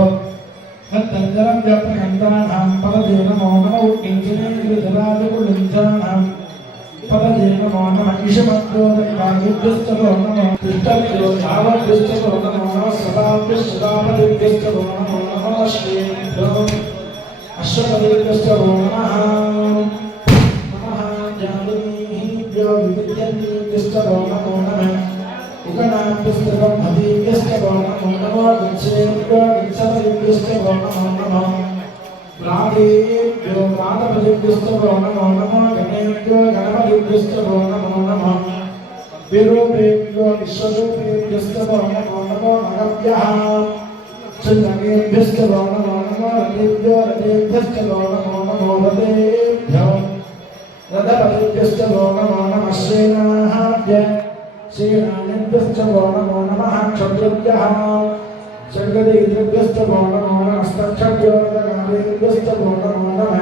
तत्तञ्जलं व्यप्रकण्ठानां पदे नमो नमः किञ्चिनेन्द्रधराजकुलिञ्चानां पदे नमो नमः ईशमद्योतिकाभ्यश्चो नमः पृष्ठभ्यो धावभ्यश्चो नमो नमः सदाभ्यश्चदापदेभ्यश्चो नमो नमः श्रीभ्यो अश्वपदेभ्यश्चो नमः जानीभ्यो विविध्यन्तीभ्यश्चो नमो नमः उगनाभ्यश्चो मदीभ्यश्चो नमो नमः गुच्छेभ्यो गुच्छपदेभ्यश्चो नमो नमः प्रादेभ्यो प्रातपदेभ्यश्चो नमो नमः गणेभ्यो गणपतिभ्यश्चो नमो नमः विरूपेभ्यो विश्वरूपेभ्यश्चो नमो नमः नगभ्यः चन्द्रकेभ्यश्चो नमो नमः रथेभ्यो रथेभ्यश्चो नमो नमो रथेभ्यो रथपदेभ्यश्चो नमो नमः सेनाभ्य सेनानीभ्यश्चो नमो नमः क्षत्रिभ्यः शङ्करेभ्यश्चो नमो नमस्तक्षभ्योऽर्धकारेभ्यश्चो नमो नमः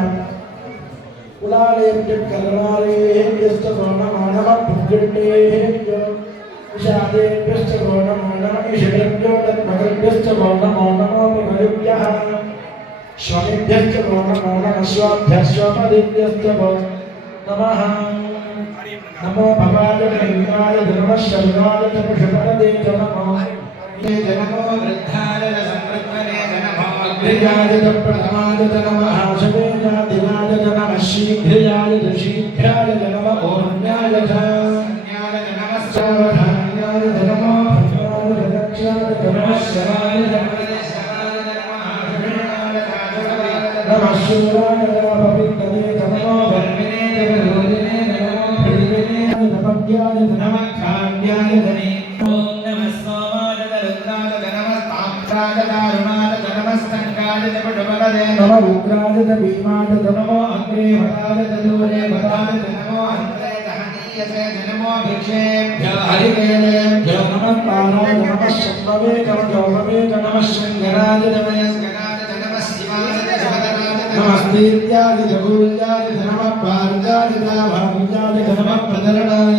कुलालेभ्यः कल्मालेभ्यश्चो नमो नमः पुष्टिभ्यो विषादेभ्यश्चो नमो नमः ईशेभ्यो तद्भगभ्यश्चो नमो नमो प्रभृभ्यः स्वामिभ्यश्चो नमो नमः स्वाभ्यश्वपदेभ्यश्चो नमः नमो भवाय गङ्गाय नमः शर्वाय पुरुषपदे नमो नमो वृद्धाय संवृद्धने नमो अग्रयाय प्रथमाय नमः शवेयादिनाय नमः शीघ्रयाय शीघ्राय नमः ओर्म्याय ज्ञाय नमः सावधान्याय नमः भद्राय दक्षाय नमः शराय नमः शूराय नमः पवित्रने नमो धर्मिणे जगद्गुरुने नमो प्रियने नमः नमः खाद्याय धने ओम नमः सोमाय रुद्राय नमः ताम्राय दारुणाय नमः स्तंगाय पटुपदे नमः उग्राय भीमाय नमो अग्रे भटाय दूरे भटाय नमो अन्त्रे दहनीयसे नमो भिक्षेभ्यो हरिकेलेभ्यो नमः पाराय नमः शम्भवे कवचोभवे नमः शङ्कराय नमः नमः शिवाय शिवतराय नमस्तेत्याय जगूल्याय नमः पार्जाय भाग्याय नमः प्रदरणाय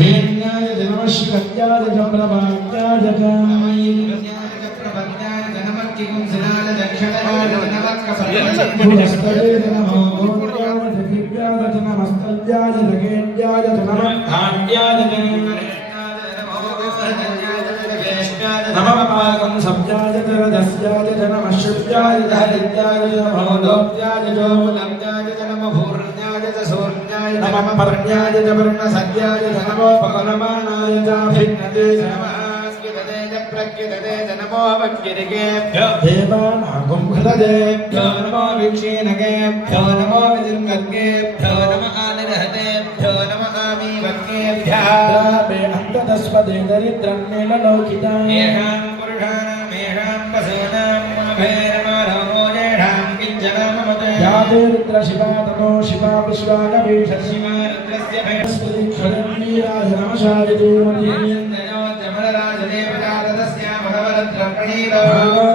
भेन्याय नमः शिवत्याय प्रभात्याय पुरस्तरे नमः गोर्याय दिव्याय नमस्तल्याय जगेन्द्याय नमः धान्याय नमः पाकं सब्जाय रजस्याय नमः शुद्धाय हरिद्याय नमः लोप्याय जोमुलब्जाय नमः भूर्ण्याय सूर्ण्याय नमः पर्ण्याय वर्णसद्याय नमो पकलमानाय भिन्नते नमः प्रकृतते नमो वक्किरिकेभ्यो देवानागुं हृदयेभ्यो नमो विक्षीणकेभ्यो नमो विजिर्गद्गेभ्यो नमः आनिरहतेभ्यो नमः आमीवक्केभ्यः अन्ततस्पदे दरिद्रं नीललोकिताय येषां पुरुषाणाम् येषां पशूनां भैरवो येषां किञ्चनामते या दरिद्र शिवा तमो शिवा विश्वानवेश शिवा रुद्रस्य बृहस्पति क्षरण्यीराज नमशाय देवमये भैरवराजदेवतारदस्यामरवरद्रप्रणीतो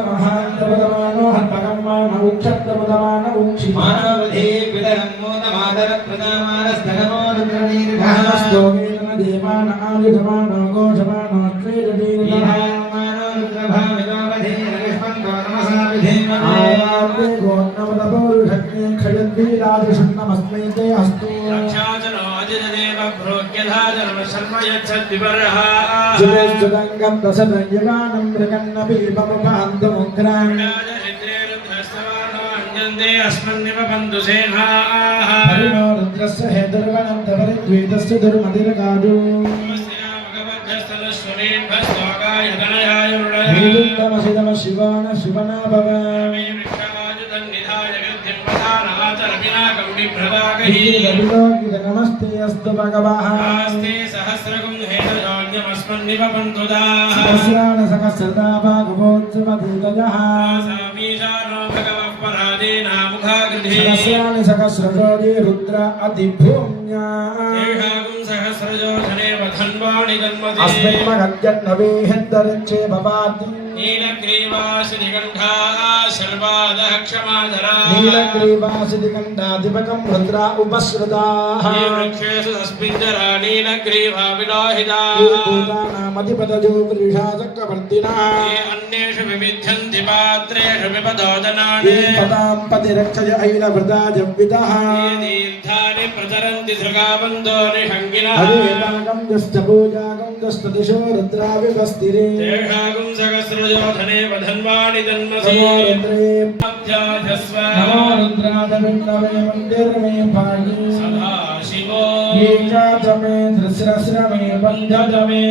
महान्तपदमानो हन्तकम्मानो उक्षत्रपदमानो उक्षिमानवधे विदरं मोदमादरप्रदामानस्तनमो रुद्रनीर्घः स्तोकेन देवान आयुधमानो घोषमानो त्रेजदीर्घमानो रुद्रभामितोमधीरविष्मन्तो नमसा विधीमहे आयाते गोन्नवदपौरुषज्ञे क्षयद्वीराजषण्णमस्मै ते अस्तु जुलेश्चुदङ्गं दशदयगानं मृगन्नपीपमुखान्तमुग्रां हरिणो रुद्रस्य हेतुर्वनं तवरिद्वेदस्य दुर्मदिरगाजु नीलिन्दमसिदम शिवान शिवना भव नमस्ते अस्तु भगवः सहस्रान सहस्रदा भागवोत्सवदूतयः सहस्राणि सहस्रजोनि रुद्र अधिभूम्या अस्मिन् महद्यन्नवे हन्तरिक्षे भवाति नीलग्रीवासिदिगण्डाधिपकं रुद्रा उपसृताः भूतानामधिपतयो वृषा चक्रवर्तिनः पदां पतिरक्षय ऐलवृता जव्वितः हरितागं दुष्टपूजागं दुष्टदिशो रुद्रा विभस्तिरे नमो रुद्रादविण्णवे मन्दिरमे पाहि एकादमे धृस्रस्रमे बन्धदमे